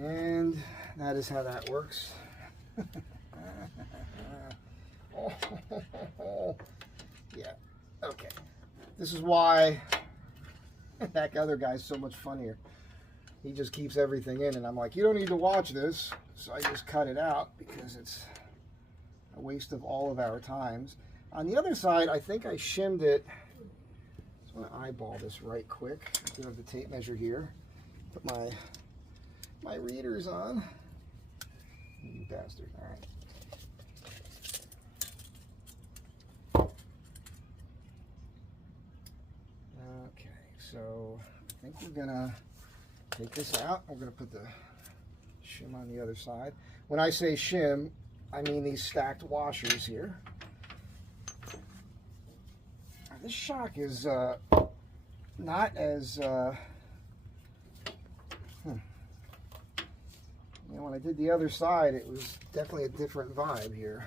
And that is how that works. Yeah. Okay. This is why that other guy's so much funnier. He just keeps everything in, and I'm like, you don't need to watch this. So I just cut it out because it's a waste of all of our times. On the other side, I think I shimmed it. I just want to eyeball this right quick. I do have the tape measure here. Put my readers on. You bastard. All right. Okay, so I think we're gonna take this out. We're gonna put the shim on the other side. When I say shim, I mean these stacked washers here. This shock is not as you know, when I did the other side, it was definitely a different vibe here.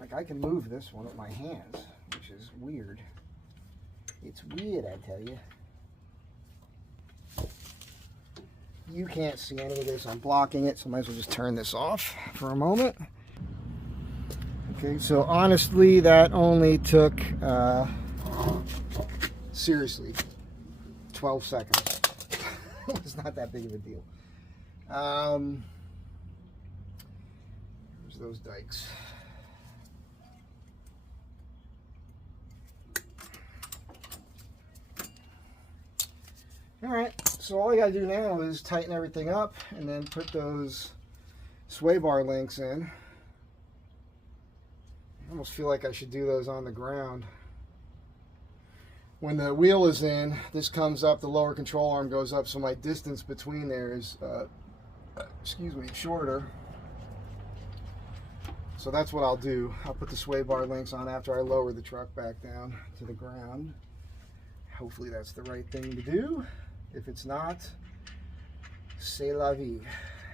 Like, I can move this one with my hands, which is weird. It's weird, I tell you. You can't see any of this. I'm blocking it, so I might as well just turn this off for a moment. Okay, so honestly, that only took, seriously, 12 seconds. It's not that big of a deal. There's those dikes. Alright, so all I gotta do now is tighten everything up and then put those Swaybar links in. I almost feel like I should do those on the ground. When the wheel is in, this comes up, the lower control arm goes up, so my distance between there is, excuse me, shorter. So that's what I'll do. I'll put the Swaybar links on after I lower the truck back down to the ground. Hopefully that's the right thing to do. If it's not, c'est la vie.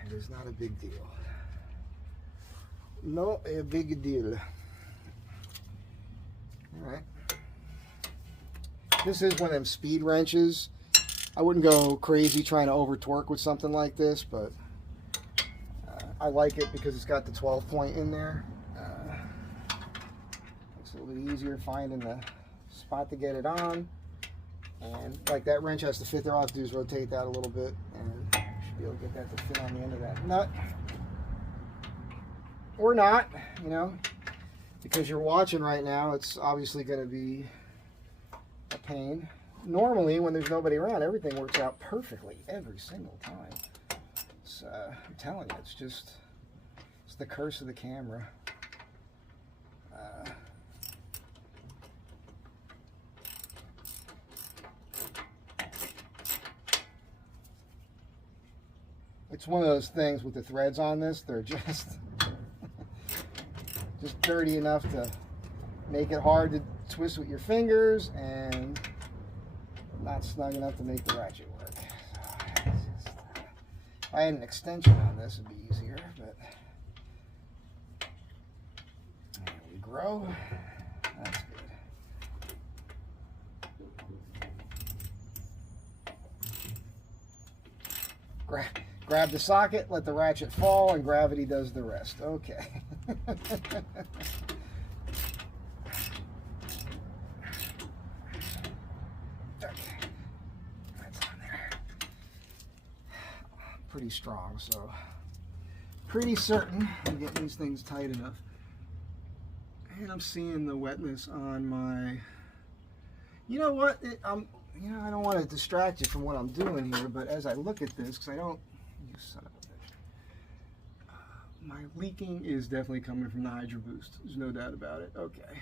It is not a big deal. No a big deal. Alright. This is one of them speed wrenches. I wouldn't go crazy trying to over torque with something like this, but I like it because it's got the 12 point in there. It's a little bit easier finding the spot to get it on. And like that wrench has to fit there, all I have to do is rotate that a little bit and I should be able to get that to fit on the end of that nut. Or not, you know, because you're watching right now, it's obviously going to be a pain. Normally, when there's nobody around, everything works out perfectly every single time. So, I'm telling you, it's the curse of the camera. It's one of those things with the threads on this, they're just dirty enough to make it hard to twist with your fingers and not snug enough to make the ratchet work. So if I had an extension on this, it'd be easier, but row. That's good. Grab the socket, let the ratchet fall, and gravity does the rest. Okay. That's on there. Pretty strong, so pretty certain I'm getting these things tight enough. And I'm seeing the wetness on my, you know what, you know, I don't want to distract you from what I'm doing here, but as I look at this, because I don't, you son of a bitch, my leaking is definitely coming from the Hydro Boost. There's no doubt about it. Okay.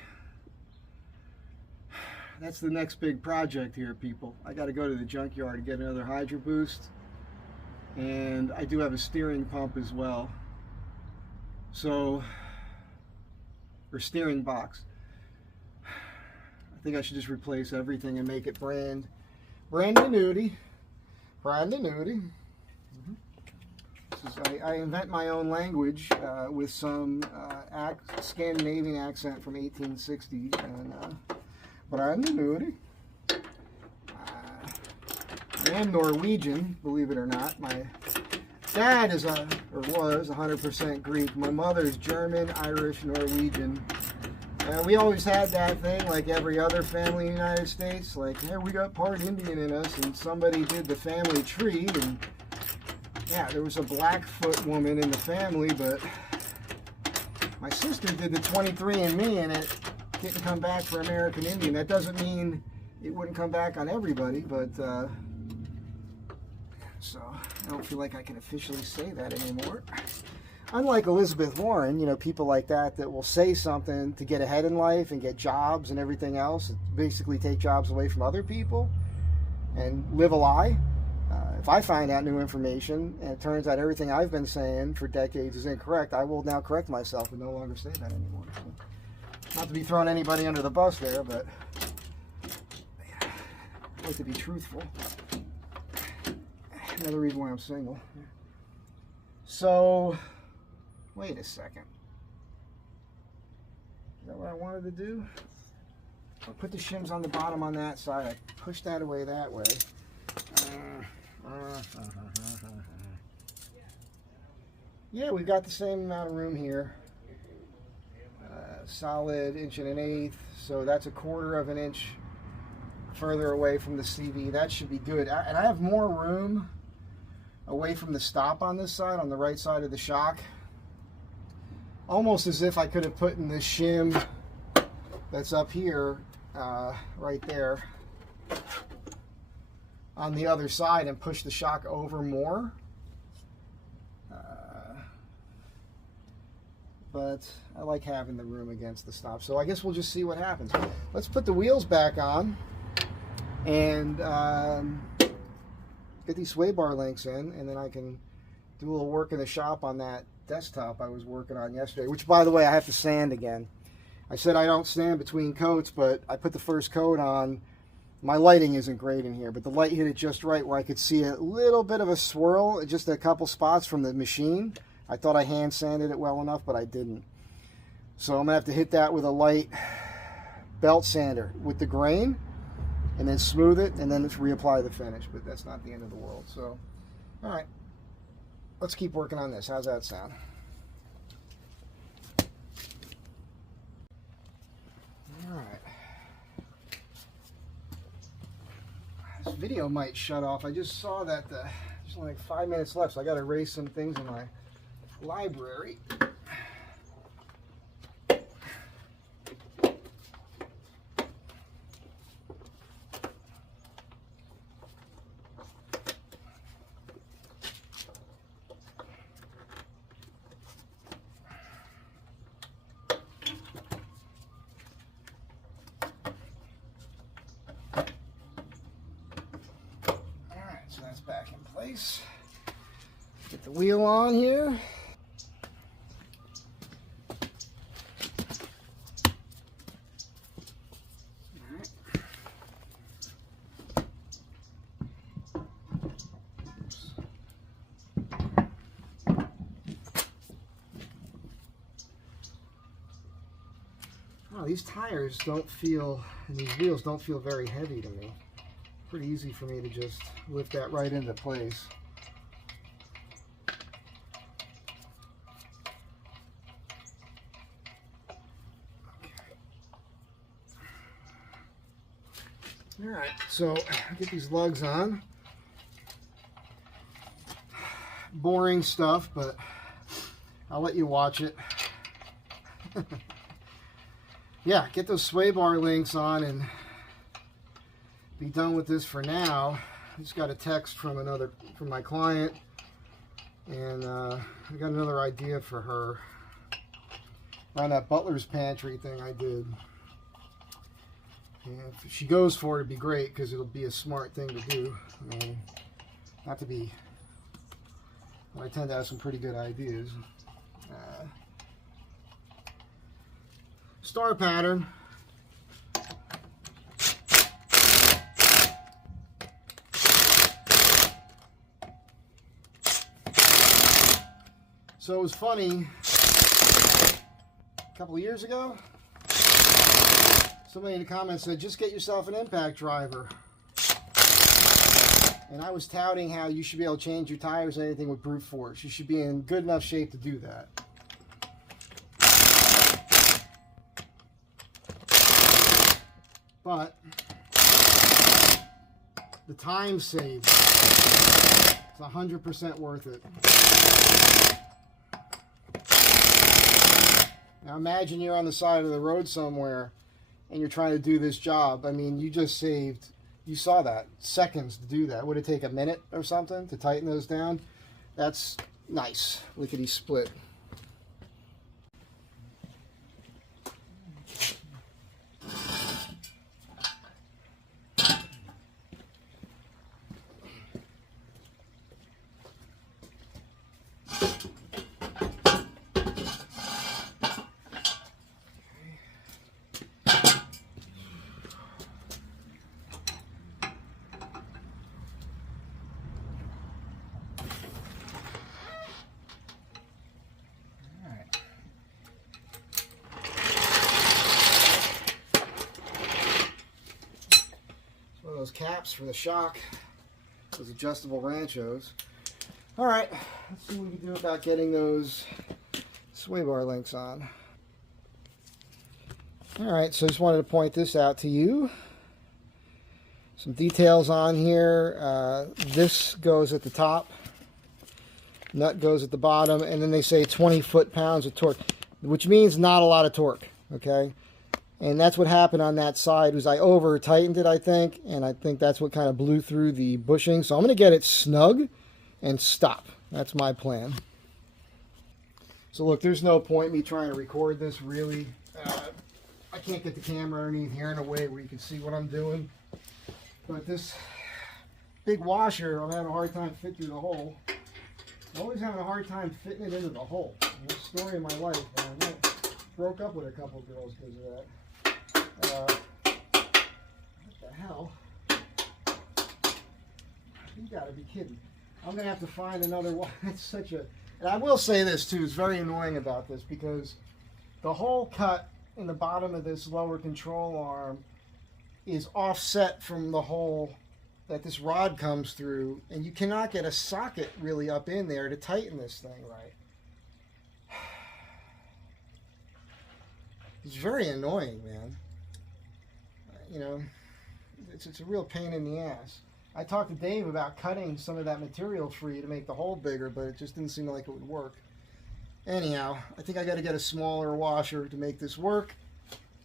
That's the next big project here, people. I got to go to the junkyard to get another Hydro Boost. And I do have a steering pump as well. So, or steering box. I think I should just replace everything and make it brand new. I invent my own language with some Scandinavian accent from 1860 and brand new. I am Norwegian, believe it or not. My dad is was 100% Greek. My mother's German, Irish, Norwegian. We always had that thing, like every other family in the United States, like, hey, we got part Indian in us, and somebody did the family tree, and yeah, there was a Blackfoot woman in the family, but my sister did the 23andMe, and it didn't come back for American Indian. That doesn't mean it wouldn't come back on everybody, but so I don't feel like I can officially say that anymore. Unlike Elizabeth Warren, you know, people like that will say something to get ahead in life and get jobs and everything else, basically take jobs away from other people and live a lie. If I find out new information and it turns out everything I've been saying for decades is incorrect, I will now correct myself and no longer say that anymore. So, not to be throwing anybody under the bus there, but I like to be truthful. Another reason why I'm single. So, wait a second. Is that what I wanted to do? I'll put the shims on the bottom on that side. I push that away that way. Yeah, we've got the same amount of room here. Solid 1.1 inch, so that's 1/4 inch further away from the CV. That should be good. And I have more room away from the stop on this side, on the right side of the shock. Almost as if I could have put in this shim that's up here, right there, on the other side and push the shock over more. But I like having the room against the stop. So I guess we'll just see what happens. Let's put the wheels back on and get these Swaybar links in, and then I can do a little work in the shop on that desktop I was working on yesterday, which, by the way, I have to sand again. I said I don't sand between coats, but I put the first coat on. My lighting isn't great in here, but the light hit it just right where I could see a little bit of a swirl, just a couple spots from the machine. I thought I hand sanded it well enough, but I didn't. So I'm gonna have to hit that with a light belt sander with the grain, and then smooth it, and then reapply the finish. But that's not the end of the world. So, all right, let's keep working on this. How's that sound? All right. This video might shut off. I just saw that there's only like 5 minutes left, so I got to erase some things in my library. So that's back in place. Get the wheel on here. Oh, these tires don't feel, and these wheels don't feel very heavy to me. Pretty easy for me to just lift that right into place. All right, so get these lugs on. Boring stuff, but I'll let you watch it. Yeah, get those Swaybar links on and be done with this for now. I just got a text from my client, and I got another idea for her on that butler's pantry thing I did. And if she goes for it, it'd be great because it'll be a smart thing to do. Not to be, I tend to have some pretty good ideas. Star pattern. So it was funny, a couple of years ago, somebody in the comments said, just get yourself an impact driver. And I was touting how you should be able to change your tires and anything with brute force. You should be in good enough shape to do that. But the time saved, it's 100% worth it. Now imagine you're on the side of the road somewhere and you're trying to do this job. I mean, you just saved, you saw that, seconds to do that. Would it take a minute or something to tighten those down? That's nice. Lickety split. Those caps for the shock, those adjustable Ranchos. All right, let's see what we can do about getting those Swaybar links on. All right, so I just wanted to point this out to you. Some details on here. This goes at the top, nut goes at the bottom, and then they say 20 foot-pounds of torque, which means not a lot of torque, okay? And that's what happened on that side, was I over tightened it, I think, and I think that's what kind of blew through the bushing. So I'm going to get it snug and stop. That's my plan. So look, there's no point me trying to record this, really. I can't get the camera underneath here in a way where you can see what I'm doing. But this big washer, I'm having a hard time fitting through the hole. I'm always having a hard time fitting it into the hole. It's the story of my life, man. I broke up with a couple of girls because of that. What the hell? You gotta be kidding. I'm gonna have to find another one. It's such a, and I will say this too, it's very annoying about this because the hole cut in the bottom of this lower control arm is offset from the hole that this rod comes through, and you cannot get a socket really up in there to tighten this thing right. It's very annoying, man. You know, it's a real pain in the ass. I talked to Dave about cutting some of that material free to make the hole bigger, but it just didn't seem like it would work. Anyhow, I think I got to get a smaller washer to make this work.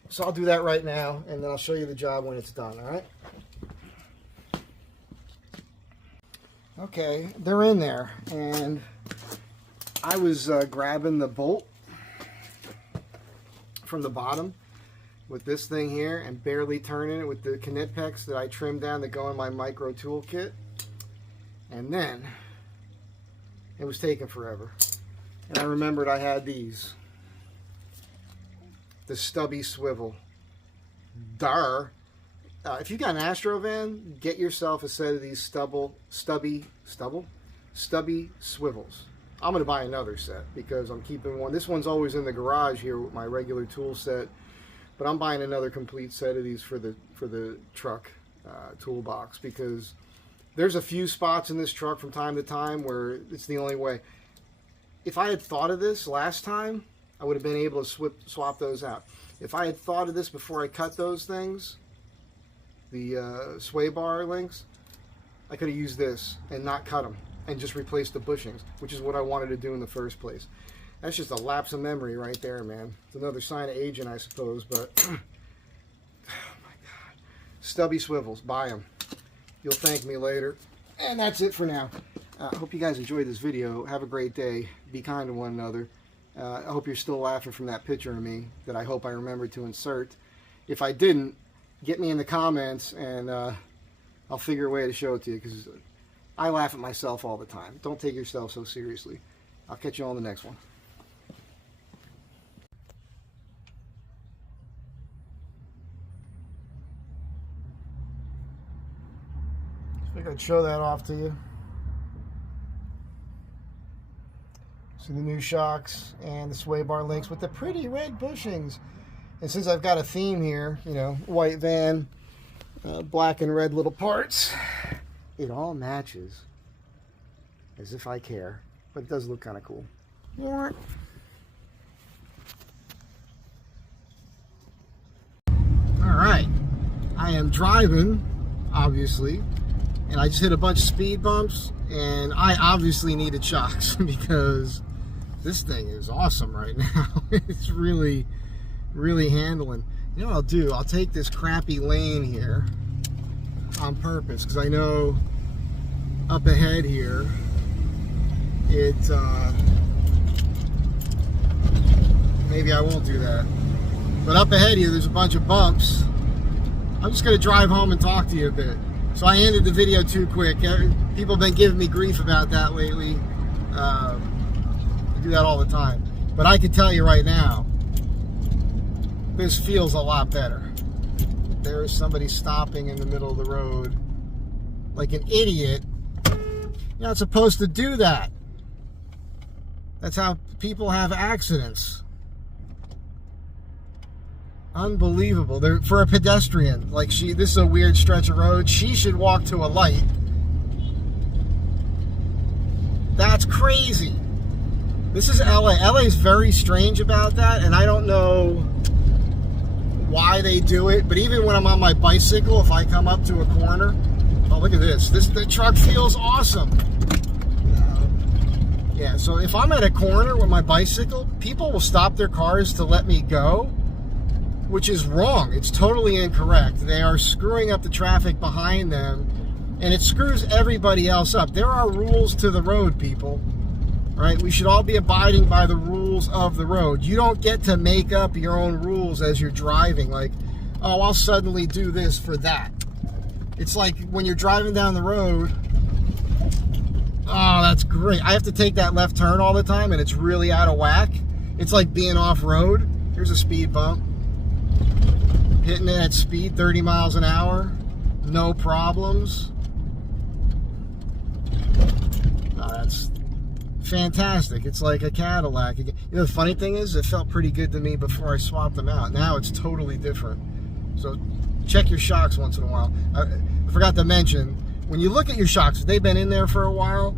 So I'll do that right now, and then I'll show you the job when it's done, all right? Okay, they're in there, and I was grabbing the bolt from the bottom with this thing here and barely turning it with the Knitpex that I trimmed down that go in my micro tool kit, and then it was taking forever. And I remembered I had these, the stubby swivel. If you got an Astro van, get yourself a set of these stubby swivels. I'm going to buy another set because I'm keeping one. This one's always in the garage here with my regular tool set. But I'm buying another complete set of these for the truck toolbox, because there's a few spots in this truck from time to time where it's the only way. If I had thought of this last time, I would have been able to swap those out. If I had thought of this before I cut those things, the Swaybar links, I could have used this and not cut them and just replace the bushings, which is what I wanted to do in the first place. That's just a lapse of memory right there, man. It's another sign of aging, I suppose, but oh my God. Stubby swivels, buy them. You'll thank me later. And that's it for now. I hope you guys enjoyed this video. Have a great day. Be kind to one another. I hope you're still laughing from that picture of me that I hope I remembered to insert. If I didn't, get me in the comments and I'll figure a way to show it to you, because I laugh at myself all the time. Don't take yourself so seriously. I'll catch you on the next one. I figured I'd show that off to you. See the new shocks and the Swaybar links with the pretty red bushings. And since I've got a theme here, you know, white van, black and red little parts, it all matches. As if I care. But it does look kind of cool. All right. I am driving, obviously, and I just hit a bunch of speed bumps, and I obviously needed shocks because this thing is awesome right now. It's really handling. You know what I'll do? I'll take this crappy lane here on purpose, because I know up ahead here maybe I won't do that, but up ahead here there's a bunch of bumps. I'm just gonna drive home and talk to you a bit. So I ended the video too quick. People have been giving me grief about that lately. I do that all the time, but I can tell you right now, this feels a lot better. There is somebody stopping in the middle of the road like an idiot. You're not supposed to do that. That's how people have accidents. Unbelievable. For a pedestrian, like this is a weird stretch of road. She should walk to a light. That's crazy. This is LA. LA is very strange about that, and I don't know why they do it, but even when I'm on my bicycle, if I come up to a corner, oh, look at this. The truck feels awesome. Yeah, so if I'm at a corner with my bicycle, people will stop their cars to let me go, which is wrong. It's totally incorrect. They are screwing up the traffic behind them, and it screws everybody else up. There are rules to the road, people. Right? We should all be abiding by the rules of the road. You don't get to make up your own rules as you're driving. Like, oh, I'll suddenly do this for that. It's like when you're driving down the road, oh, that's great. I have to take that left turn all the time, and it's really out of whack. It's like being off-road. Here's a speed bump. Hitting it at speed, 30 miles an hour. No problems. Oh, that's fantastic. It's like a Cadillac. You know, the funny thing is, it felt pretty good to me before I swapped them out. Now it's totally different. So check your shocks once in a while. I forgot to mention, when you look at your shocks, if they've been in there for a while,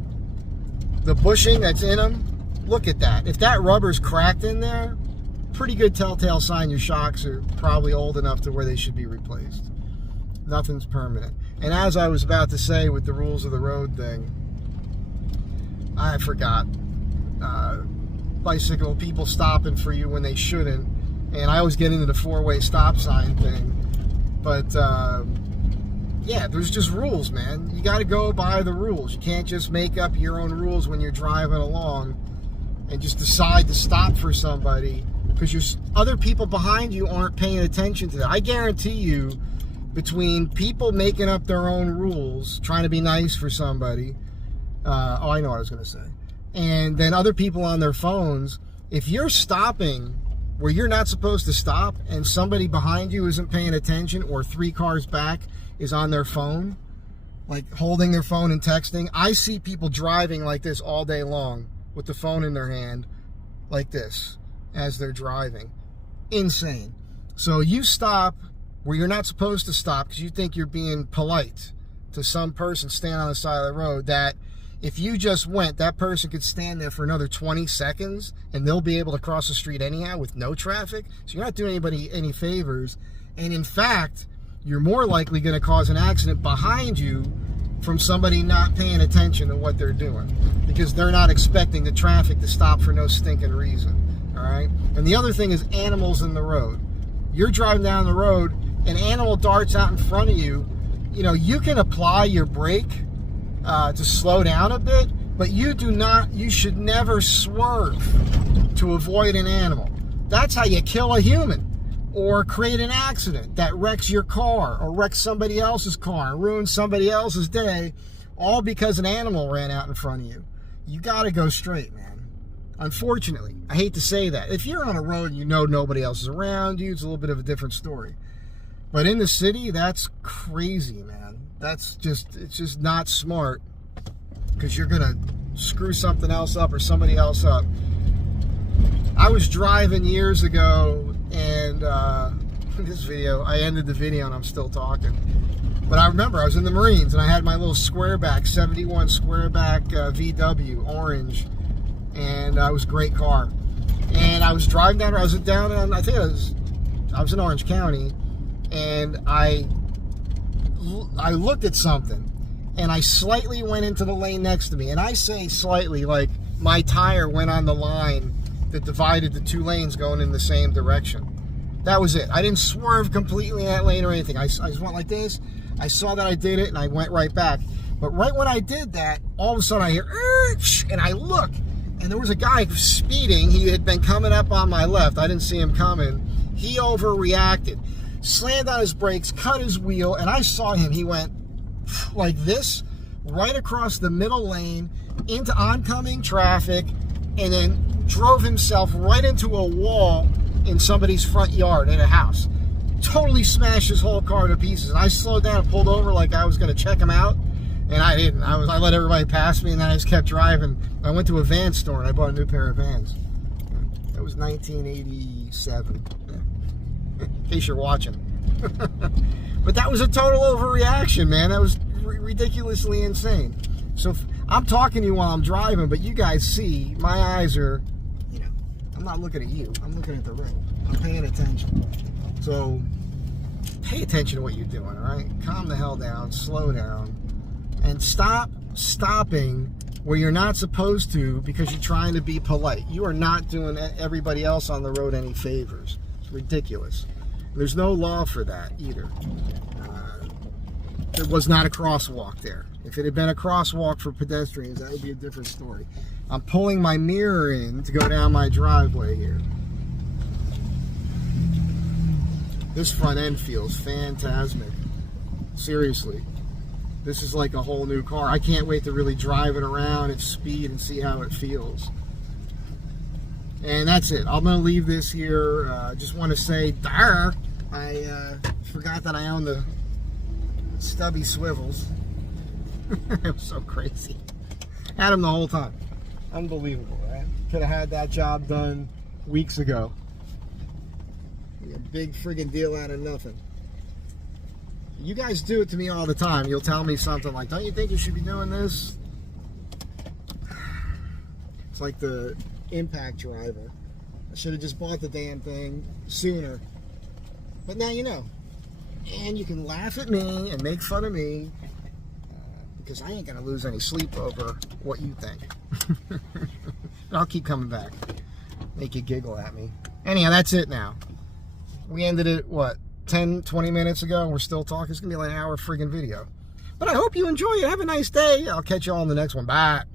the bushing that's in them, look at that. If that rubber's cracked in there, pretty good telltale sign your shocks are probably old enough to where they should be replaced. Nothing's permanent. And as I was about to say with the rules of the road thing, I forgot. Bicycle people stopping for you when they shouldn't, and I always get into the four-way stop sign thing. But yeah, there's just rules, man. You got to go by the rules. You can't just make up your own rules when you're driving along and just decide to stop for somebody because other people behind you aren't paying attention to that. I guarantee you, between people making up their own rules, trying to be nice for somebody. Oh, I know what I was going to say. And then other people on their phones, if you're stopping where you're not supposed to stop and somebody behind you isn't paying attention, or 3 cars back is on their phone, like holding their phone and texting. I see people driving like this all day long with the phone in their hand like this as they're driving. Insane. So you stop where you're not supposed to stop because you think you're being polite to some person standing on the side of the road, that if you just went, that person could stand there for another 20 seconds and they'll be able to cross the street anyhow with no traffic. So you're not doing anybody any favors. And in fact, you're more likely going to cause an accident behind you from somebody not paying attention to what they're doing because they're not expecting the traffic to stop for no stinking reason. All right. And the other thing is animals in the road. You're driving down the road, an animal darts out in front of you. You know, you can apply your brake to slow down a bit, but you should never swerve to avoid an animal. That's how you kill a human or create an accident that wrecks your car or wrecks somebody else's car and ruins somebody else's day, all because an animal ran out in front of you. You got to go straight, man. Unfortunately, I hate to say that. If you're on a road and you know nobody else is around you, it's a little bit of a different story. But in the city, that's crazy, man. It's just not smart because you're going to screw something else up or somebody else up. I was driving years ago and this video, I ended the video and I'm still talking. But I remember I was in the Marines and I had my little squareback, 71 squareback VW, orange. And it was a great car. And I was driving down, I was in Orange County, and I looked at something, and I slightly went into the lane next to me. And I say slightly, like my tire went on the line that divided the two lanes going in the same direction. That was it. I didn't swerve completely in that lane or anything. I just went like this. I saw that I did it, and I went right back. But right when I did that, all of a sudden I hear, and I look, and there was a guy speeding. He had been coming up on my left. I didn't see him coming. He overreacted, slammed on his brakes, cut his wheel, and I saw him. He went like this, right across the middle lane, into oncoming traffic, and then drove himself right into a wall in somebody's front yard in a house. Totally smashed his whole car to pieces. And I slowed down and pulled over like I was going to check him out. And I didn't. I let everybody pass me, and then I just kept driving. I went to a van store, and I bought a new pair of Vans. That was 1987, in case you're watching. But that was a total overreaction, man. That was ridiculously insane. So I'm talking to you while I'm driving, but you guys see, my eyes are, I'm not looking at you. I'm looking at the road. I'm paying attention. So pay attention to what you're doing, all right? Calm the hell down, slow down. And stop stopping where you're not supposed to because you're trying to be polite. You are not doing everybody else on the road any favors. It's ridiculous. There's no law for that either. There was not a crosswalk there. If it had been a crosswalk for pedestrians, that would be a different story. I'm pulling my mirror in to go down my driveway here. This front end feels phantasmic. Seriously. This is like a whole new car. I can't wait to really drive it around at speed and see how it feels. And that's it. I'm going to leave this here. Just want to say, I forgot that I own the stubby swivels. It was so crazy. Had them the whole time. Unbelievable, right? Could have had that job done weeks ago. A big friggin' deal out of nothing. You guys do it to me all the time. You'll tell me something like, don't you think you should be doing this? It's like the impact driver. I should have just bought the damn thing sooner. But now you know. And you can laugh at me and make fun of me because I ain't going to lose any sleep over what you think. I'll keep coming back. Make you giggle at me. Anyhow, that's it now. We ended it, what, 10, 20 minutes ago, and we're still talking. It's going to be like an hour friggin' video. But I hope you enjoy it. Have a nice day. I'll catch you all in the next one. Bye.